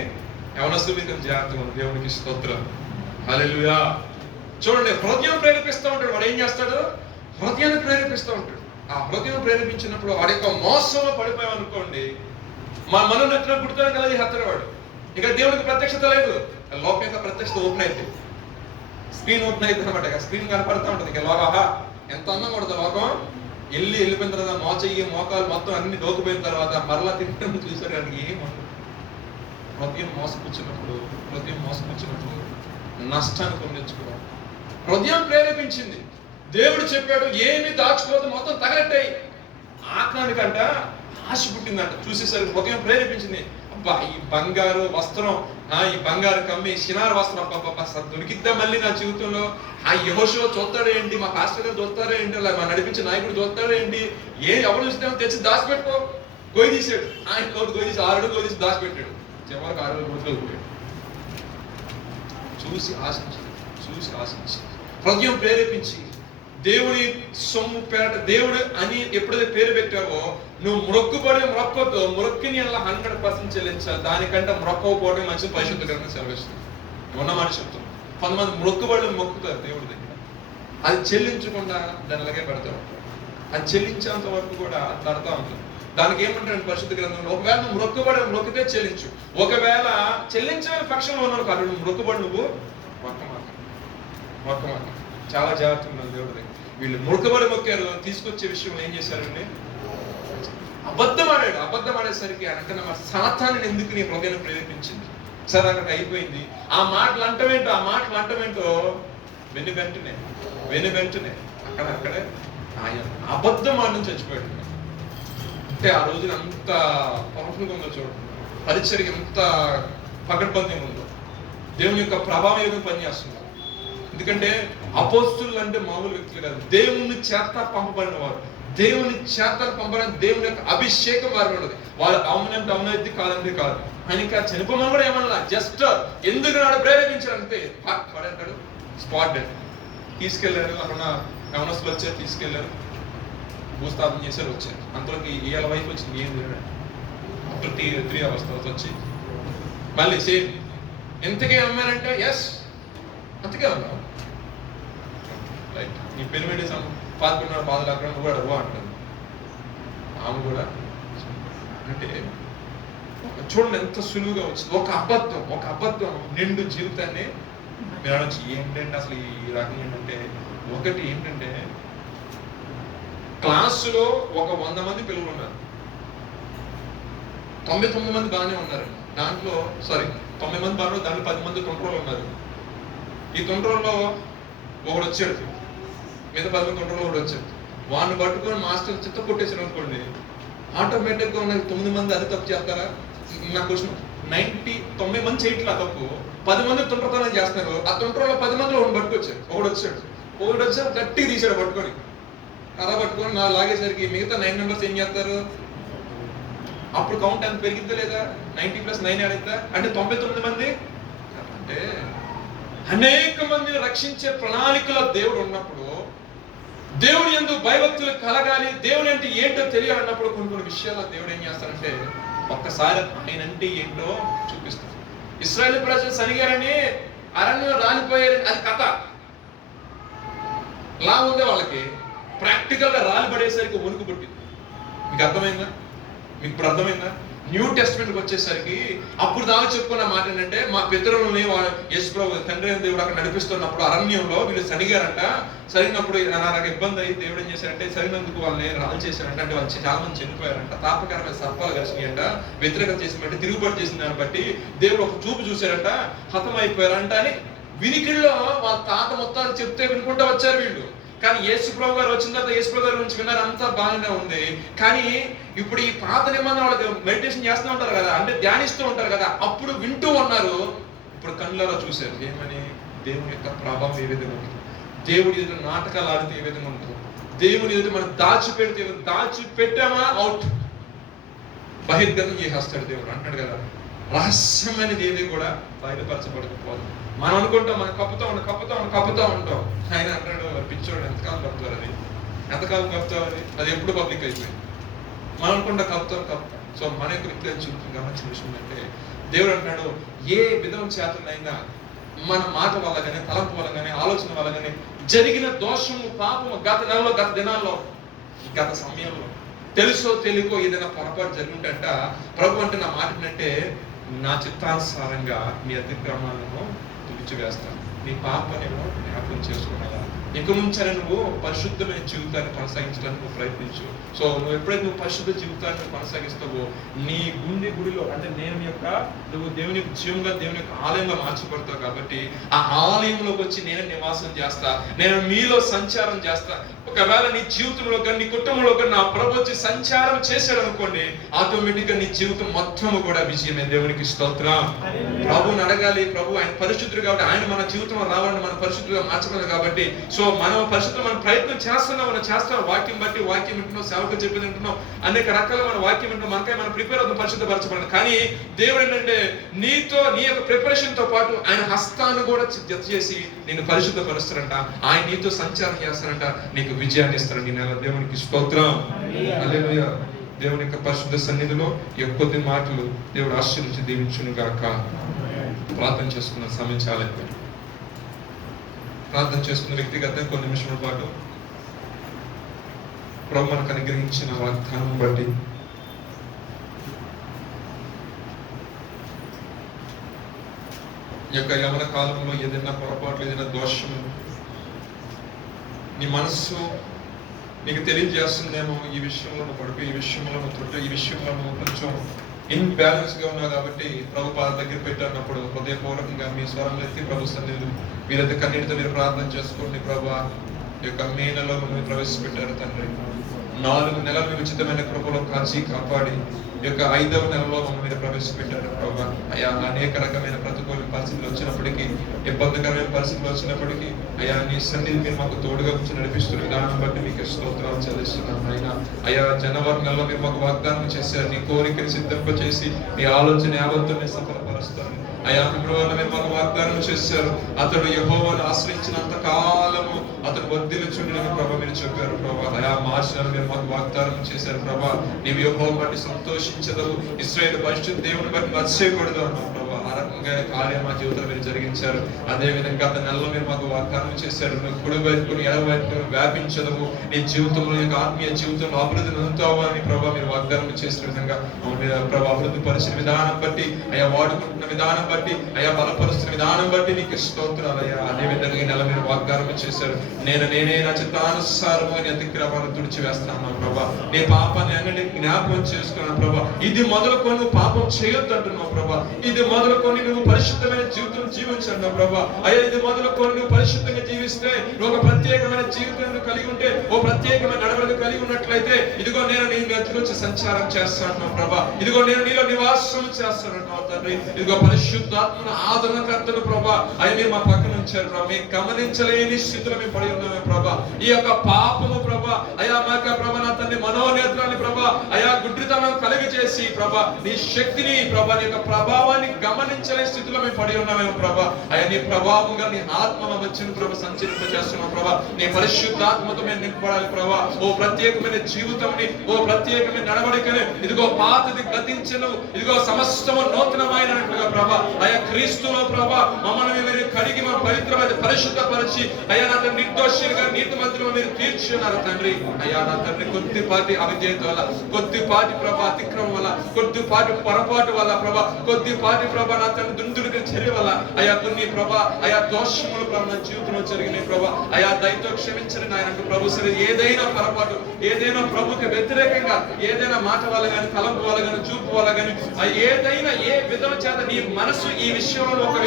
యవనస్తుల మీద జాగ్రత్తగా ఉంది. దేవునికి స్తోత్రం, హల్లెలూయా. చూడండి, హృదయం ప్రేరేపిస్తూ ఉంటాడు. వాడు ఏం చేస్తాడు? హృదయాన్ని ప్రేరేపిస్తూ ఉంటాడు. ఆ హృదయం ప్రేరేపించినప్పుడు వాడి యొక్క మోసంలో పడిపోయాం అనుకోండి, మనం నెట్టిన పుట్టుతాం కదా ఈ హత్తరవాడు. ఇక దేవునికి ప్రత్యక్షత లేదు. లోకం యొక్క ప్రత్యక్షత ఓపెన్ అయితే, స్క్రీన్ ఓపెన్ అయితే అనమాట. స్క్రీన్ కనపడుతూ ఉంటుంది. ఇక లోగా ఎంత అందంగా ఉంటుంది లోకం. వెళ్ళిపోయిన తర్వాత మోకాలు మొత్తం అన్ని దోకుపోయిన తర్వాత మరలా తింటే చూసారు కానీ ఏమంటారు. హృదయం మోసపుచ్చినప్పుడు నష్టాన్ని పొందించుకోవాలి. హృదయం ప్రేరేపించింది. దేవుడు చెప్పాడు, ఏమి దాచుకోవద్దు, మొత్తం తగలెట్టాయి. ఆకానికంట ఆశ పుట్టిందంట. చూసేసరికి హృదయం ప్రేరేపించింది. అబ్బా, ఈ బంగారు వస్త్రం, ఈ బంగారు కమ్మి షినార్ వస్త్రం దొరికిద్దా మళ్ళీ నా జీవితంలో? ఆ యెహోషువ చూస్తాడే ఏంటి, మా పాస్టర్ గారు చూస్తాడే ఏంటి, అలా మా నడిపించే నాయకుడు చూస్తాడే ఏంటి? ఎవరు చూసినా తెచ్చి దాచిపెట్టుకో. గొయ్యి తీసాడు. ఆయన గొయ్యి తీసి 6 అడుగులు తీసి దాచిపెట్టాడు. చివరికి 6 రోజులు పోయాడు. చూసి ఆశించి హృదయం ప్రేరేపించి దేవుడి సొమ్ము పేట దేవుడు అని ఎప్పుడైతే పేరు పెట్టావో, నువ్వు మొక్కొద్దు, మొక్కిని అలా 100% చెల్లించాలి. దానికంటే మొక్కకపోవడం మంచి పరిశుద్ధ గ్రంథం సెలవిస్తుంది. ఉన్నమాట చెప్తాం. కొంతమంది మొక్కుతారు దేవుడి దగ్గర, అది చెల్లించకుండా దాని అలాగే పెడతా ఉంటారు. అది చెల్లించేంత వరకు కూడా తడతా ఉంటుంది. దానికి ఏమంటారు పరిశుద్ధ గ్రంథంలో? ఒకవేళ నువ్వు మొక్కితే చెల్లించు. ఒకవేళ చెల్లించే పక్షంలో ఉన్నావు కాదు, నువ్వు మొక్కుబడి మొక్క చాలా జాగ్రత్తగా ఉన్నాను దేవుడి దగ్గర. వీళ్ళు మొక్కారు. తీసుకొచ్చే విషయంలో ఏం చేశారండి? అబద్ధం ఆడేసరికి అంటే సాతానుని ఎందుకు నీ హృదయాన్ని ప్రేరేపించింది? సరే, అక్కడికి అయిపోయింది. ఆ మాటలు అంటమేంటో వెను వెంటనే అక్కడే ఆయన అబద్ధం ఆడని చచ్చిపోయాడు. అంటే ఆ రోజున అంత పవర్ఫుల్గా ఉందో చూడండి. పరిచర్య ఎంత పకడ్బందీగా ఉందో, దేవుని యొక్క ప్రభావం ఏదో పనిచేస్తుంది. ఎందుకంటే అపోస్తులు అంటే మామూలు వ్యక్తులు కాదు, దేవుని చేత పంపబడిన వారు. దేవుని చేత పంపబడిన దేవుని యొక్క అభిషేకం వారి ఉన్నది. వాళ్ళు అవునంటే అవునైతే కాదంటే కాదు. ఆయన ఇంకా చనిపోమని కూడా ఏమన్నా, జస్ట్ ఎందుకు నాడు ప్రేరేపించాడు అంతే. పడంటాడు, స్పాట్ డెడ్. తీసుకెళ్లారు. అక్కడ యవనస్తులు వచ్చారు, తీసుకెళ్లారు, భూస్థాపన చేశారు, వచ్చారు. అంతలోకి ఇవాళ వైపు వచ్చింది. ఏం తినడం అప్పుడు 3 hours తర్వాత వచ్చి మళ్ళీ సేమ్ ఎంతకే అమ్మారంటే ఎస్ అంతకే అన్నాం. రైట్, నీ పెనిమిటి పాల్గొన్న బాధలు అక్కడ నువ్వు అడగవా అంటుంది. ఆమె కూడా అంటే చూడండి ఎంత సులువుగా వచ్చింది. ఒక అబద్ధం నిండు జీవితాన్ని మీరు అనొచ్చు ఏంటంటే అసలు ఈ రకం ఏంటంటే, ఒకటి ఏంటంటే క్లాసులో ఒక 100 మంది పిల్లలు ఉన్నారు, 99 మంది బాగానే ఉన్నారు. దాంట్లో 9 మంది బాగా, దాంట్లో 10 మంది తొండ్రోలు ఉన్నారు. ఈ తొండ్రోల్లో ఒకడు వచ్చాడు, మిగతా 10 మంది తొండ్రోలు ఒకడు వచ్చాడు. వాడిని పట్టుకొని మాస్టర్ చిత్త కొట్టేసారు అనుకోండి, ఆటోమేటిక్గా ఉన్న 9 మంది అది తప్పు చేస్తారా? నా క్వశ్చన్. 90 మంది చేయట్లా తప్పు, 10 మంది తొండ్రతనం చేస్తున్నారు. ఆ తొండ్రోలో 10 మందిలో ఒకడు పట్టుకొచ్చాడు, ఒకడు వచ్చాడు గట్టిగా తీసాడు పట్టుకొని, కర్ర పట్టుకొని నా లాగేసరికి మిగతా 9 మెంబర్స్ ఏం చేస్తారు? అప్పుడు కౌంట్ ఎంత పెరిగిద్దా లేదా? 90 + 9 ఆడిద్దా? అంటే 99 మంది. అంటే అనేక మందిని రక్షించే ప్రణాళికలో దేవుడు ఉన్నప్పుడు, దేవుని యందు భయభక్తులు కలగాలి, దేవుని అంటే ఏంటో తెలియాలన్నప్పుడు కొన్ని విషయాల్లో దేవుడు ఏం చేస్తారంటే ఒక్కసారి ఆయన అంటే ఏంటో చూపిస్తారు. ఇశ్రాయేలు ప్రజలు సనిగారని అరణ్యంలో రాలిపోయారని అది కథ లా ఉందే వాళ్ళకి. ప్రాక్టికల్ గా రాలి పడేసరికి వణుకు పుట్టింది. మీకు అర్థమైందా? మీకు ఇప్పుడు అర్థమైందా? న్యూ టెస్ట్మెంట్కి వచ్చేసరికి అప్పుడు దాకా చెప్పుకున్న మాట ఏంటంటే, మా పితరులని యేసుప్రభు తండ్రి అయిన దేవుడు అక్కడ నడిపిస్తున్నప్పుడు అరణ్యంలో వీళ్ళు సరిగారంట. సరిగినప్పుడు నాకు ఇబ్బంది అయ్యి దేవుడు ఏం చేశారంటే, సరిగినందుకు వాళ్ళని రాళ్ళు చేశారంట. అంటే వాళ్ళు చాలా మంది చనిపోయారంట, తాపకరమైన సర్పాలు కలిసినాయంట, వ్యతిరేకత చేసిందంటే తిరుగుబాటు చేసిన దాన్ని బట్టి దేవుడు ఒక చూపు చూశారంట, హతమైపోయారంట అని వినికిడిలో వాళ్ళ తాత మొత్తాలు చెప్తే వినుకుంటూ వచ్చారు వీళ్ళు. కానీ యేసుప్రభు గారు వచ్చిన తర్వాత యేసుప్రభు గారి గురించి విన్నారు, అంతా బాగానే ఉంది. కానీ ఇప్పుడు ఈ పాత నిబంధన వాళ్ళకి మెడిటేషన్ చేస్తూ ఉంటారు కదా, అంటే ధ్యానిస్తూ ఉంటారు కదా, అప్పుడు వింటూ ఉన్నారు. ఇప్పుడు కళ్ళలో చూశారు ఏమని? దేవుని యొక్క ప్రభావం ఏ విధంగా ఉంటుంది, దేవుడి ఎదురు నాటకాలు ఆడితే ఏ విధంగా ఉంటుంది, దేవుని ఎదురు మనం దాచిపెట్టామా అవుట్, బహిర్గతం చేసేస్తాడు దేవుడు. అంటాడు కదా, రహస్యమైనది ఏది కూడా బయలుపరచబడకపోదు. మనం అనుకుంటాం మనం కప్పుతా ఉంటాం. ఆయన అంటాడు, పిచ్చోడు ఎంతకాలం కప్పుతారు, ఎంతకాలం కప్పుతావు అది ఎప్పుడు పబ్లిక్ అయిపోయింది. మనం అనుకుంటా కప్పుతాం. సో మన యొక్క రిప్లైన్ గమనించిన విషయం అంటే, దేవుడు అంటాడు ఏ విధం చేతనైనా మన మాట వల్ల కానీ, తలంపు వల్ల కానీ, ఆలోచన వల్ల కానీ జరిగిన దోషము, పాపము గత నెలలో, గత దినాల్లో, గత సమయంలో తెలుసో తెలియకో ఏదైనా పొరపాటు జరుగుంటంట, ప్రభు అంటే నా మాట ఏంటంటే, నా చిత్తానుసారంగా నీ అతిక్రమాలను తుడిచివేస్తాను, నీ పాపనేమో జ్ఞాపకం చేసుకున్నావా, ఇక నుంచే నువ్వు పరిశుద్ధమైన జీవితాన్ని కొనసాగించడానికి నువ్వు ప్రయత్నించు. సో నువ్వు ఎప్పుడైతే నువ్వు పరిశుద్ధ జీవితాన్ని కొనసాగిస్తావో, నీ గుడిలో అంటే నువ్వు దేవుని యొక్క జీవంగా, దేవుని యొక్క ఆలయంగా మార్చబడతావు. కాబట్టి ఆ ఆలయంలోకి వచ్చి నేను నివాసం చేస్తా, నేను మీలో సంచారం చేస్తా. ఒకవేళ నీ జీవితంలో కానీ, నీ కుటుంబంలో కానీ నా ప్రభు వచ్చి సంచారం చేశాడు అనుకోండి, ఆటోమేటిక్ గా నీ జీవితం మొత్తము కూడా విజయమే. దేవునికి స్తోత్రం. ప్రభుని అడగాలి. ప్రభు ఆయన పరిశుద్ధుడు కాబట్టి ఆయన మన జీవితంలో రావాలని, మన పరిశుద్ధులుగా మార్చగలరు. కాబట్టి సో మనం పరిశుద్ధం మనం ప్రయత్నం చేస్తున్నాం, వాక్యం బట్టి, వాక్యం వింటున్నాం, సేవకులు చెప్పింది వింటున్నాం, అనేక రకాల మన వాక్యం వింటున్నాం, మనకై మనం ప్రిపేర్ అవుతాం పరిశుద్ధపరచబడి. కానీ దేవుడు ఏంటంటే నీ యొక్క ప్రిపరేషన్ తో పాటు ఆయన హస్తాన్ని కూడా జత చేసి నేను పరిశుద్ధపరుస్తారంట, ఆయన నీతో సంచారం చేస్తారంట, నీకు విజయాన్ని ఇస్తారండి. నెల దేవునికి స్తోత్రం. హల్లెలూయా. దేవుని యొక్క పరిశుద్ధ సన్నిధిలో కొద్ది మాటలు దేవుడు ఆశీర్వదించి దీవించును గాక. ప్రార్థన చేసుకున్న సమయం చాలా అయిపోయింది. ప్రార్థన చేసుకున్న వ్యక్తిగతంగా కొన్ని నిమిషముల పాటు ప్రభు మనకు అనుగ్రహించిన వాగ్దానం బట్టి ఈ యొక్క యవన కాలంలో ఏదైనా పొరపాట్లు, ఏదైనా దోషము నీ మనస్సు నీకు తెలియజేస్తుందేమో, ఈ విషయంలో నువ్వు పడుకు, ఈ విషయంలో నువ్వు తొట్టు, ఈ విషయంలో నువ్వు కొంచెం ఇన్బ్యాలెన్స్ గా ఉన్నావు. కాబట్టి ప్రభు పాద దగ్గర పెట్టినప్పుడు హృదయపూర్వకంగా మీ స్వరంలో ఎత్తి ప్రభు సన్నిధిలో మీరైతే కన్నీటితో మీరు ప్రార్థన చేసుకోండి. ప్రభు ఈ యొక్క మే నెలలో మీరు ప్రవేశపెట్టారు తండ్రి, 4 నెలలు మీరు ఉచితమైన కృపలో కాపాడి ఈ యొక్క 5వ నెలలో మీరు ప్రవేశపెట్టారు ప్రభు. అయ్యా అనేక రకమైన ప్రతికూల పరిస్థితులు వచ్చినప్పటికీ, ఇబ్బందికరమైన పరిస్థితులు వచ్చినప్పటికీ అయ్యా నీ సన్నిధి మీరు మాకు తోడుగా వచ్చి నడిపిస్తున్న విధానం బట్టి మీకు స్తోత్రాలు చెల్లిస్తున్నాను. అయ్యా జనవరి నెలలో మీరు మాకు వాగ్దానం చేశారు, నీ కోరికని సిద్ధింపచేసి నీ ఆలోచన యావత్తుని సఫలపరుస్తారు. అయ్యా ఫిబ్రవరిలో మీరు మాకు వాగ్దానం చేశారు, అతడు యెహోవాను ఆశ్రయించినంత కాలము అతడు వర్ధిల్లుచుండునని ప్రభు మీరు చెప్పారు ప్రభు. అయా మార్చి నెలలో మీరు మాకు వాగ్దానం చేశారు ప్రభు, నీవు యెహోవాను బట్టి సంతోషించదవు, ఇశ్రాయేలు పరిశుద్ధ దేవుని బట్టి అతిశయపడదు అన్నావు ప్రభు. ఆ రకంగా కార్యం మా జీవితంలో మీరు జరిగించారు. అదే విధంగా గత నెలలో మీరు మాకు వాగ్దానం చేశారు, నువ్వు కుడి వైపుకుని ఎడమ వైపుకుని వ్యాపించదము, నీ జీవితంలో యొక్క ఆత్మీయ జీవితంలో అభివృద్ధిని అందుతావు అని ప్రభావ మీరు వాగ్దానం చేసిన విధంగా మీరు ప్రభావ అభివృద్ధి పరిచిన విధానం బట్టి, అయ్యా వాడుకుంటున్న విధానం బట్టి, అయ్యా బలపరుస్తున్న విధానం బట్టి నీకు స్తోత్రాలు అయ్యా. అదే విధంగా ఈ నెల మీరు వాగ్దానం చేశారు, నేనే నా చిత్తానుసారము అని అతిక్రమాన్ని తుడిచివేస్తాను ప్రభా, నీ పాపాన్ని అన్నిటి జ్ఞాపకం చేసుకున్నాను ప్రభా. ఇది మొదలుకొని నువ్వు పాపం చేయొద్దు అంటున్నావు ప్రభా, ఇది మొదలుకొని నువ్వు పరిశుద్ధమైన జీవితం జీవించండి ప్రభా. అయ్యా ఇది మొదలుకొని నువ్వు పరిశుద్ధంగా జీవిస్తే, నువ్వు ఒక ప్రత్యేకమైన జీవితం కలిగి ఉంటే, ఓ ప్రత్యేకమైన నడవడిక కలిగి ఉన్నట్లయితే, ఇదిగో నేను నీ మధ్యలో వచ్చి సంచారం చేస్తాను ప్రభా, ఇదిగో నేను నీలో నివాసం చేస్తానంటున్నావు తండ్రి. ఇదిగో పరిశుద్ధాత్మను ఆదరణకర్తను ప్రభా, అయ్యా మీరు మా పక్కన ఉంచారు ప్రభా, మేము గమనించలేని స్థితిలో మేము పడి ఉన్నామే ప్రభా. ఈ యొక్క పాపము ప్రభా, అయా మా యొక్క ప్రభా నా తండ్రి మనోనేత్రాన్ని ప్రభా, అయా గుడ్డితనం కలిగి చేసి ప్రభా, నీ శక్తిని ప్రభా, నీ యొక్క ప్రభావాన్ని గమనించలేని స్థితిలో మేము పడి ఉన్నామేమో ప్రభా. అయా నీ ప్రభావంగా నీ ఆత్మ వచ్చిన ప్రభా సంచరింప చేస్తున్నాం ప్రభా, నీ పరిశుద్ధాత్మతో మేము నింపబడాలి ప్రభా. ఓ ప్రత్యేకమైన జీవితంని, ఓ ప్రత్యేకమైన నడవడికని, ఇదిగో పాతది గతించను, ఇదిగో సమస్తము నూతనమైనట్టుగా ప్రభా, అయా క్రీస్తులో ప్రభా మమ్మల్ని మీరు కడిగి మా పవిత్రమైన పరిశుద్ధపరిచి, అయ్యా నా తండ్రి నిర్దోషులుగా నీతిమంతులుగా మీరు తీర్చున్నారు తండ్రి. అయ్యా నా తండ్రి కొద్దిపాటి అవిధేయత వల్ల, కొద్దిపాటి ప్రభా అతిక్రమం వల్ల, కొద్దిపాటి పొరపాటు వల్ల ప్రభా, కొద్దిపాటి ప్రభా నా తండ్రి దుందుడికి చర్య వల్ల, అయా కొన్ని ప్రభా అయా దోషములు ప్రభా నా జీవితంలో జరిగినాయి ప్రభా, అయా దయతో క్షమించండి నాయన ప్రభు. సరే ఏదైనా పొరపాటు, ఏదైనా ప్రభుకి వ్యతిరేకంగా ఏదైనా మాట వల్ల కానీ, తలంపు వల్ల కానీ, చూపు వల్ల కానీ, ఏదైనా ఏ విధం చేత నీ మనసు ఈ విషయంలో ఒక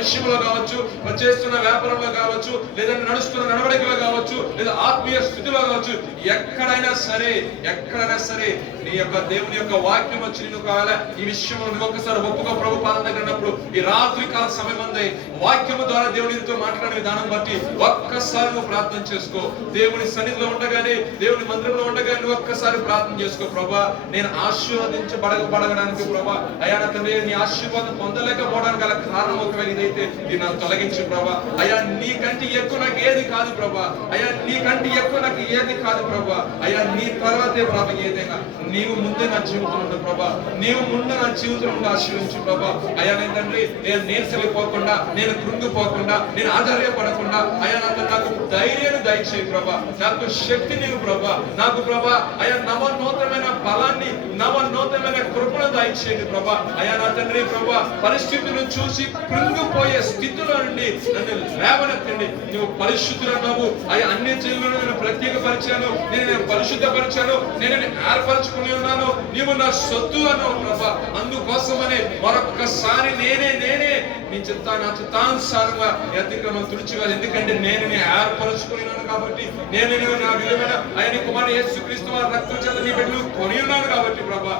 విషయంలో కావచ్చు, చేస్తున్న వ్యాపారంలో కావచ్చు, లేదా నడుస్తున్న నడవడికలో కావచ్చు, లేదా ఆత్మీయ స్థితిలో కావచ్చు, ఎక్కడైనా సరే నీ యొక్క దేవుని యొక్క వాక్యం వచ్చి నేను కావాలా ఈ విషయంలో నువ్వు ఒక్కసారి ఒప్పుకో ప్రభు పాదం దగ్గర ఉన్నప్పుడు, ఈ రాత్రి కాల సమయం అందే వాక్యము ద్వారా దేవునితో మాట్లాడే విధానం బట్టి ఒక్కసారి నువ్వు ప్రార్థన చేసుకో. దేవుని సన్నిధిలో ఉండగానే, దేవుని మందిరంలో ఉండగానే నువ్వు ఒక్కసారి ప్రార్థన చేసుకో. ప్రభా నేను ఆశీర్వదించబడగడానికి ప్రభా, అయ్యా నా తండ్రి నీ ఆశీర్వాదం పొందలేకపోవడానికి గల కారణం ఒకవేళ ఇదైతే ఇది నాకు తొలగించు ప్రభా. అయ్యా నీకంటే ఎక్కువ నాకు ఏది కాదు ప్రభా, అయ్యా నీకంటే ఎక్కువ నాకు ఏది కాదు ప్రభా, అయ్యా నీ తర్వాతే ప్రభా ఏదైనా నీవు ముందే నా జీవితం ఉండు ప్రభా, నీవు ముందు నా జీవితం ఉండి ఆశీర్వించు ప్రభా. అయ్యా నేను తండ్రి నేను నీరసలిపోకుండా, నేను కృంగిపోకుండా, నేను ఆధారపడకుండా, అయ్యా నాకు ధైర్యాన్ని దయచేయి ప్రభా, నాకు శక్తి నీవు ప్రభా, నాకు ప్రభా అయ్యా నవనూతనమైన బలాన్ని, నవనూతనమైన కృపను దయచేయండి ప్రభా. అయ్యా నా తండ్రి ప్రభా పరిస్థితులను చూసి కృంగిపోయే స్థితిలో నుండి నన్ను లేవనెత్తండి. నువ్వు పరిశుద్ధులు అన్నావు, అయ్యా అన్ని జీవులను నేను ప్రత్యేకపరిచాను, నేను పరిశుద్ధపరిచాను, నేను ఏర్పరచుకుని ఉన్నాను, నీవు నా సొత్తు అన్నావు ప్రభా. అందుకోసమనే మరొక్కసారి నేనే నీ నా చిత్తానుసారంగా అతిక్రమం తుడిచివేయాలి. ఎందుకంటే నేను ఏర్పరచుకున్నాను కాబట్టి, నేను నా విలువైన ఆయన కుమారుడు యేసుక్రీస్తు వారి రక్తం చేత నీ బిడ్డలు కొని ఉన్నాను కాబట్టి ప్రభా,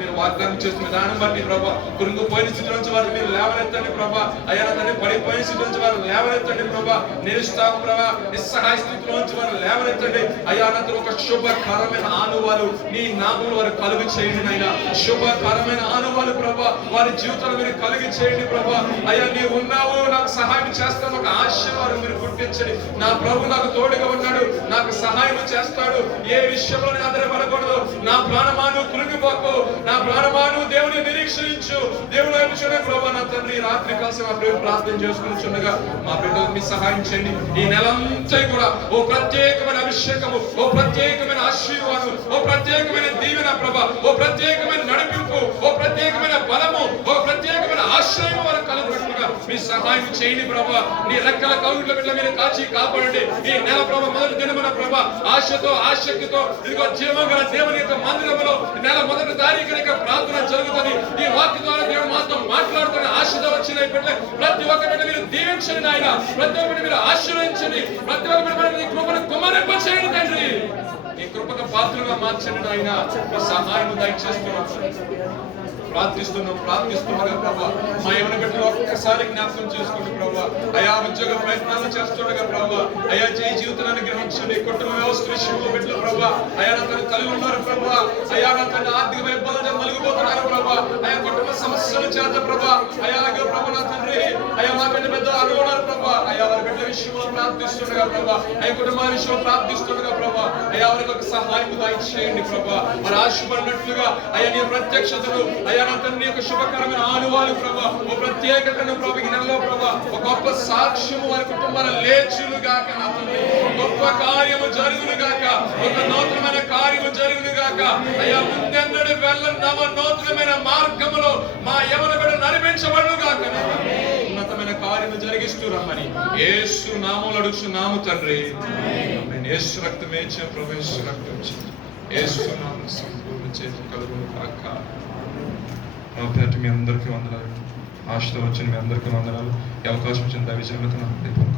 మీరు వాగ్దానం చేస్తున్న విధానం బట్టి ప్రభా, కృంగిపోయిన స్థితి నుంచి వారు మీరు లేవనెత్తండి ప్రభా. అయ్యా తల్లి పడిపోయిన స్థితి నుంచి వారు లేవనెత్తండి ప్రభా, నిరుత్సాహం ప్రభా, నిస్సహాయ స్థితిలో నుంచి వారు లేవనెత్తండి. అయ్యా అనంతరం ఒక శుభకరమైన ఆనువాలు నీ నామములు వారు కలుగు చేయండి అయినా, శుభకరమైన ఆనువాలు ప్రభా వారి జీవితాలు మీరు కలిగి చేయండి ప్రభా. అయ్యా నీవు ఉన్నావు, నాకు సహాయం చేస్తాను, ఒక ఆశీర్వాదం మీరు గుర్తించండి. నా ప్రభు నాకు తోడుగా ఉన్నాడు, నాకు సహాయం చేస్తాడు, ఏ విషయంలో నేను ఆధారపడకూడదు. నా ప్రాణమాను కృంగిపోకు, నా ప్రాణమాను దేవుని నిరీక్షించు, దేవుని వైపు చూడండి ప్రభా. నా తండ్రి రాత్రి కాలం మా ప్రేమ ప్రార్థన చేసుకుని చుండగా మా బిడ్డలకు మీ సహాయం చేయండి. ఈ నెలంతా కూడా ఓ ప్రత్యేకమైన అభిషేకము, ఓ ప్రత్యేకమైన ఆశీర్వాదం, ఓ ప్రత్యేకమైన దీవెన ప్రభా, ఓ ప్రత్యేకమైన నడిపింపు, ఓ ప్రత్యేకమైన బలము, ఓ ప్రత్యేకమైన ఆశ్రయం వారు కలుగునట్లుగా మీ సహాయం చేయండి ప్రభా. నీ రెక్కల కౌగిట్ల బిడ్డ మీరు కాచి కాపాడండి. ఈ నెల ప్రభా మొదటి దినమున ప్రభా ఆశతో ఆసక్తితో ఇదిగో జీవంగా దేవుని యొక్క మందిరంలో నెల మొదటి తారీఖున ప్రార్థన జరుగుతుంది. ఈ వాక్య ద్వారా దేవుడు మాతో మాట్లాడుతున్న ఆశతో వచ్చిన బిడ్డ ప్రతి ఒక్క బిడ్డ మీరు దీవించండి ఆయన, ప్రతి ఒక్కటి మీరు ఆశీర్వదించండి, ప్రతి ఒక్క బిడ్డ నీ కృపను కుమ్మరింప చేయండి తండ్రి, నీ కృపకు పాత్రగా మార్చండి ఆయన. మీ సహాయం దయచేస్తున్నాం, ప్రార్థిస్తున్నాగా ప్రభా. మా యవన బిడ్డలు ఒక్కసారి జ్ఞాపకం చేసుకోండి ప్రభా. అయా ఉద్యోగ ప్రయత్నాలు చేస్తుండగా ప్రభా, అయా జయ జీవితాన్ని గ్రహించండి. కుటుంబ వ్యవస్థ విషయంలో బిడ్డలు ప్రభా, అయా నా తను కలిగి ఉన్నారు ప్రభా, అయా నా తన ఆర్థిక ఇబ్బందులు మలిగిపోతున్నారు ప్రభా, అయా కుటుంబ సమస్యల చేత ప్రభా, అయా ప్రభా నా తండ్రి, అయా మా బిడ్డ పెద్ద అనుకున్నారు ప్రభా, అయా వారి బిడ్డ విషయంలో ప్రార్థిస్తున్నారు చేస్తుండగా ప్రభా, అయ్యా కుటుంబాల విషయంలో ప్రార్థిస్తుండగా ప్రభా, అయ్యా వారికి ఒక సహాయం దయచేయండి ప్రభా. మరి ఆశపడినట్లుగా అయ్యా నీ ప్రత్యక్షతలు, అయ్యా నా తండ్రి యొక్క శుభకరమైన ఆనువాలు ప్రభా, ఓ ప్రత్యేకతను ప్రభా ఈ నెలలో ప్రభా, ఒక గొప్ప సాక్ష్యము వారి కుటుంబాల లేచులు గాక నా తండ్రి, గొప్ప కార్యము జరుగును గాక, ఒక నూతనమైన కార్యము జరుగును గాక. అయ్యా ముందెన్నడు వెళ్ళని నూతనమైన మార్గములో మా యవన బిడ్డ నడిపించబడును గాక. ఉన్నతమైన కార్యము జరిగిస్తూ రమ్మని యేసు నామములో అడుగుచున్నాము తండ్రి. ఆమేన్. యేసు రక్తమే చే ప్రభు, యేసు రక్తం చే, యేసు నామములో సంపూర్ణ చేతి కలుగును గాక. నా పేట మీ అందరికీ వందనాలు. ఆశతో వచ్చిన మీ అందరికీ వందనాలు. ఈ అవకాశం ఇచ్చిన దైవజనులకు నా హృదయపూర్వక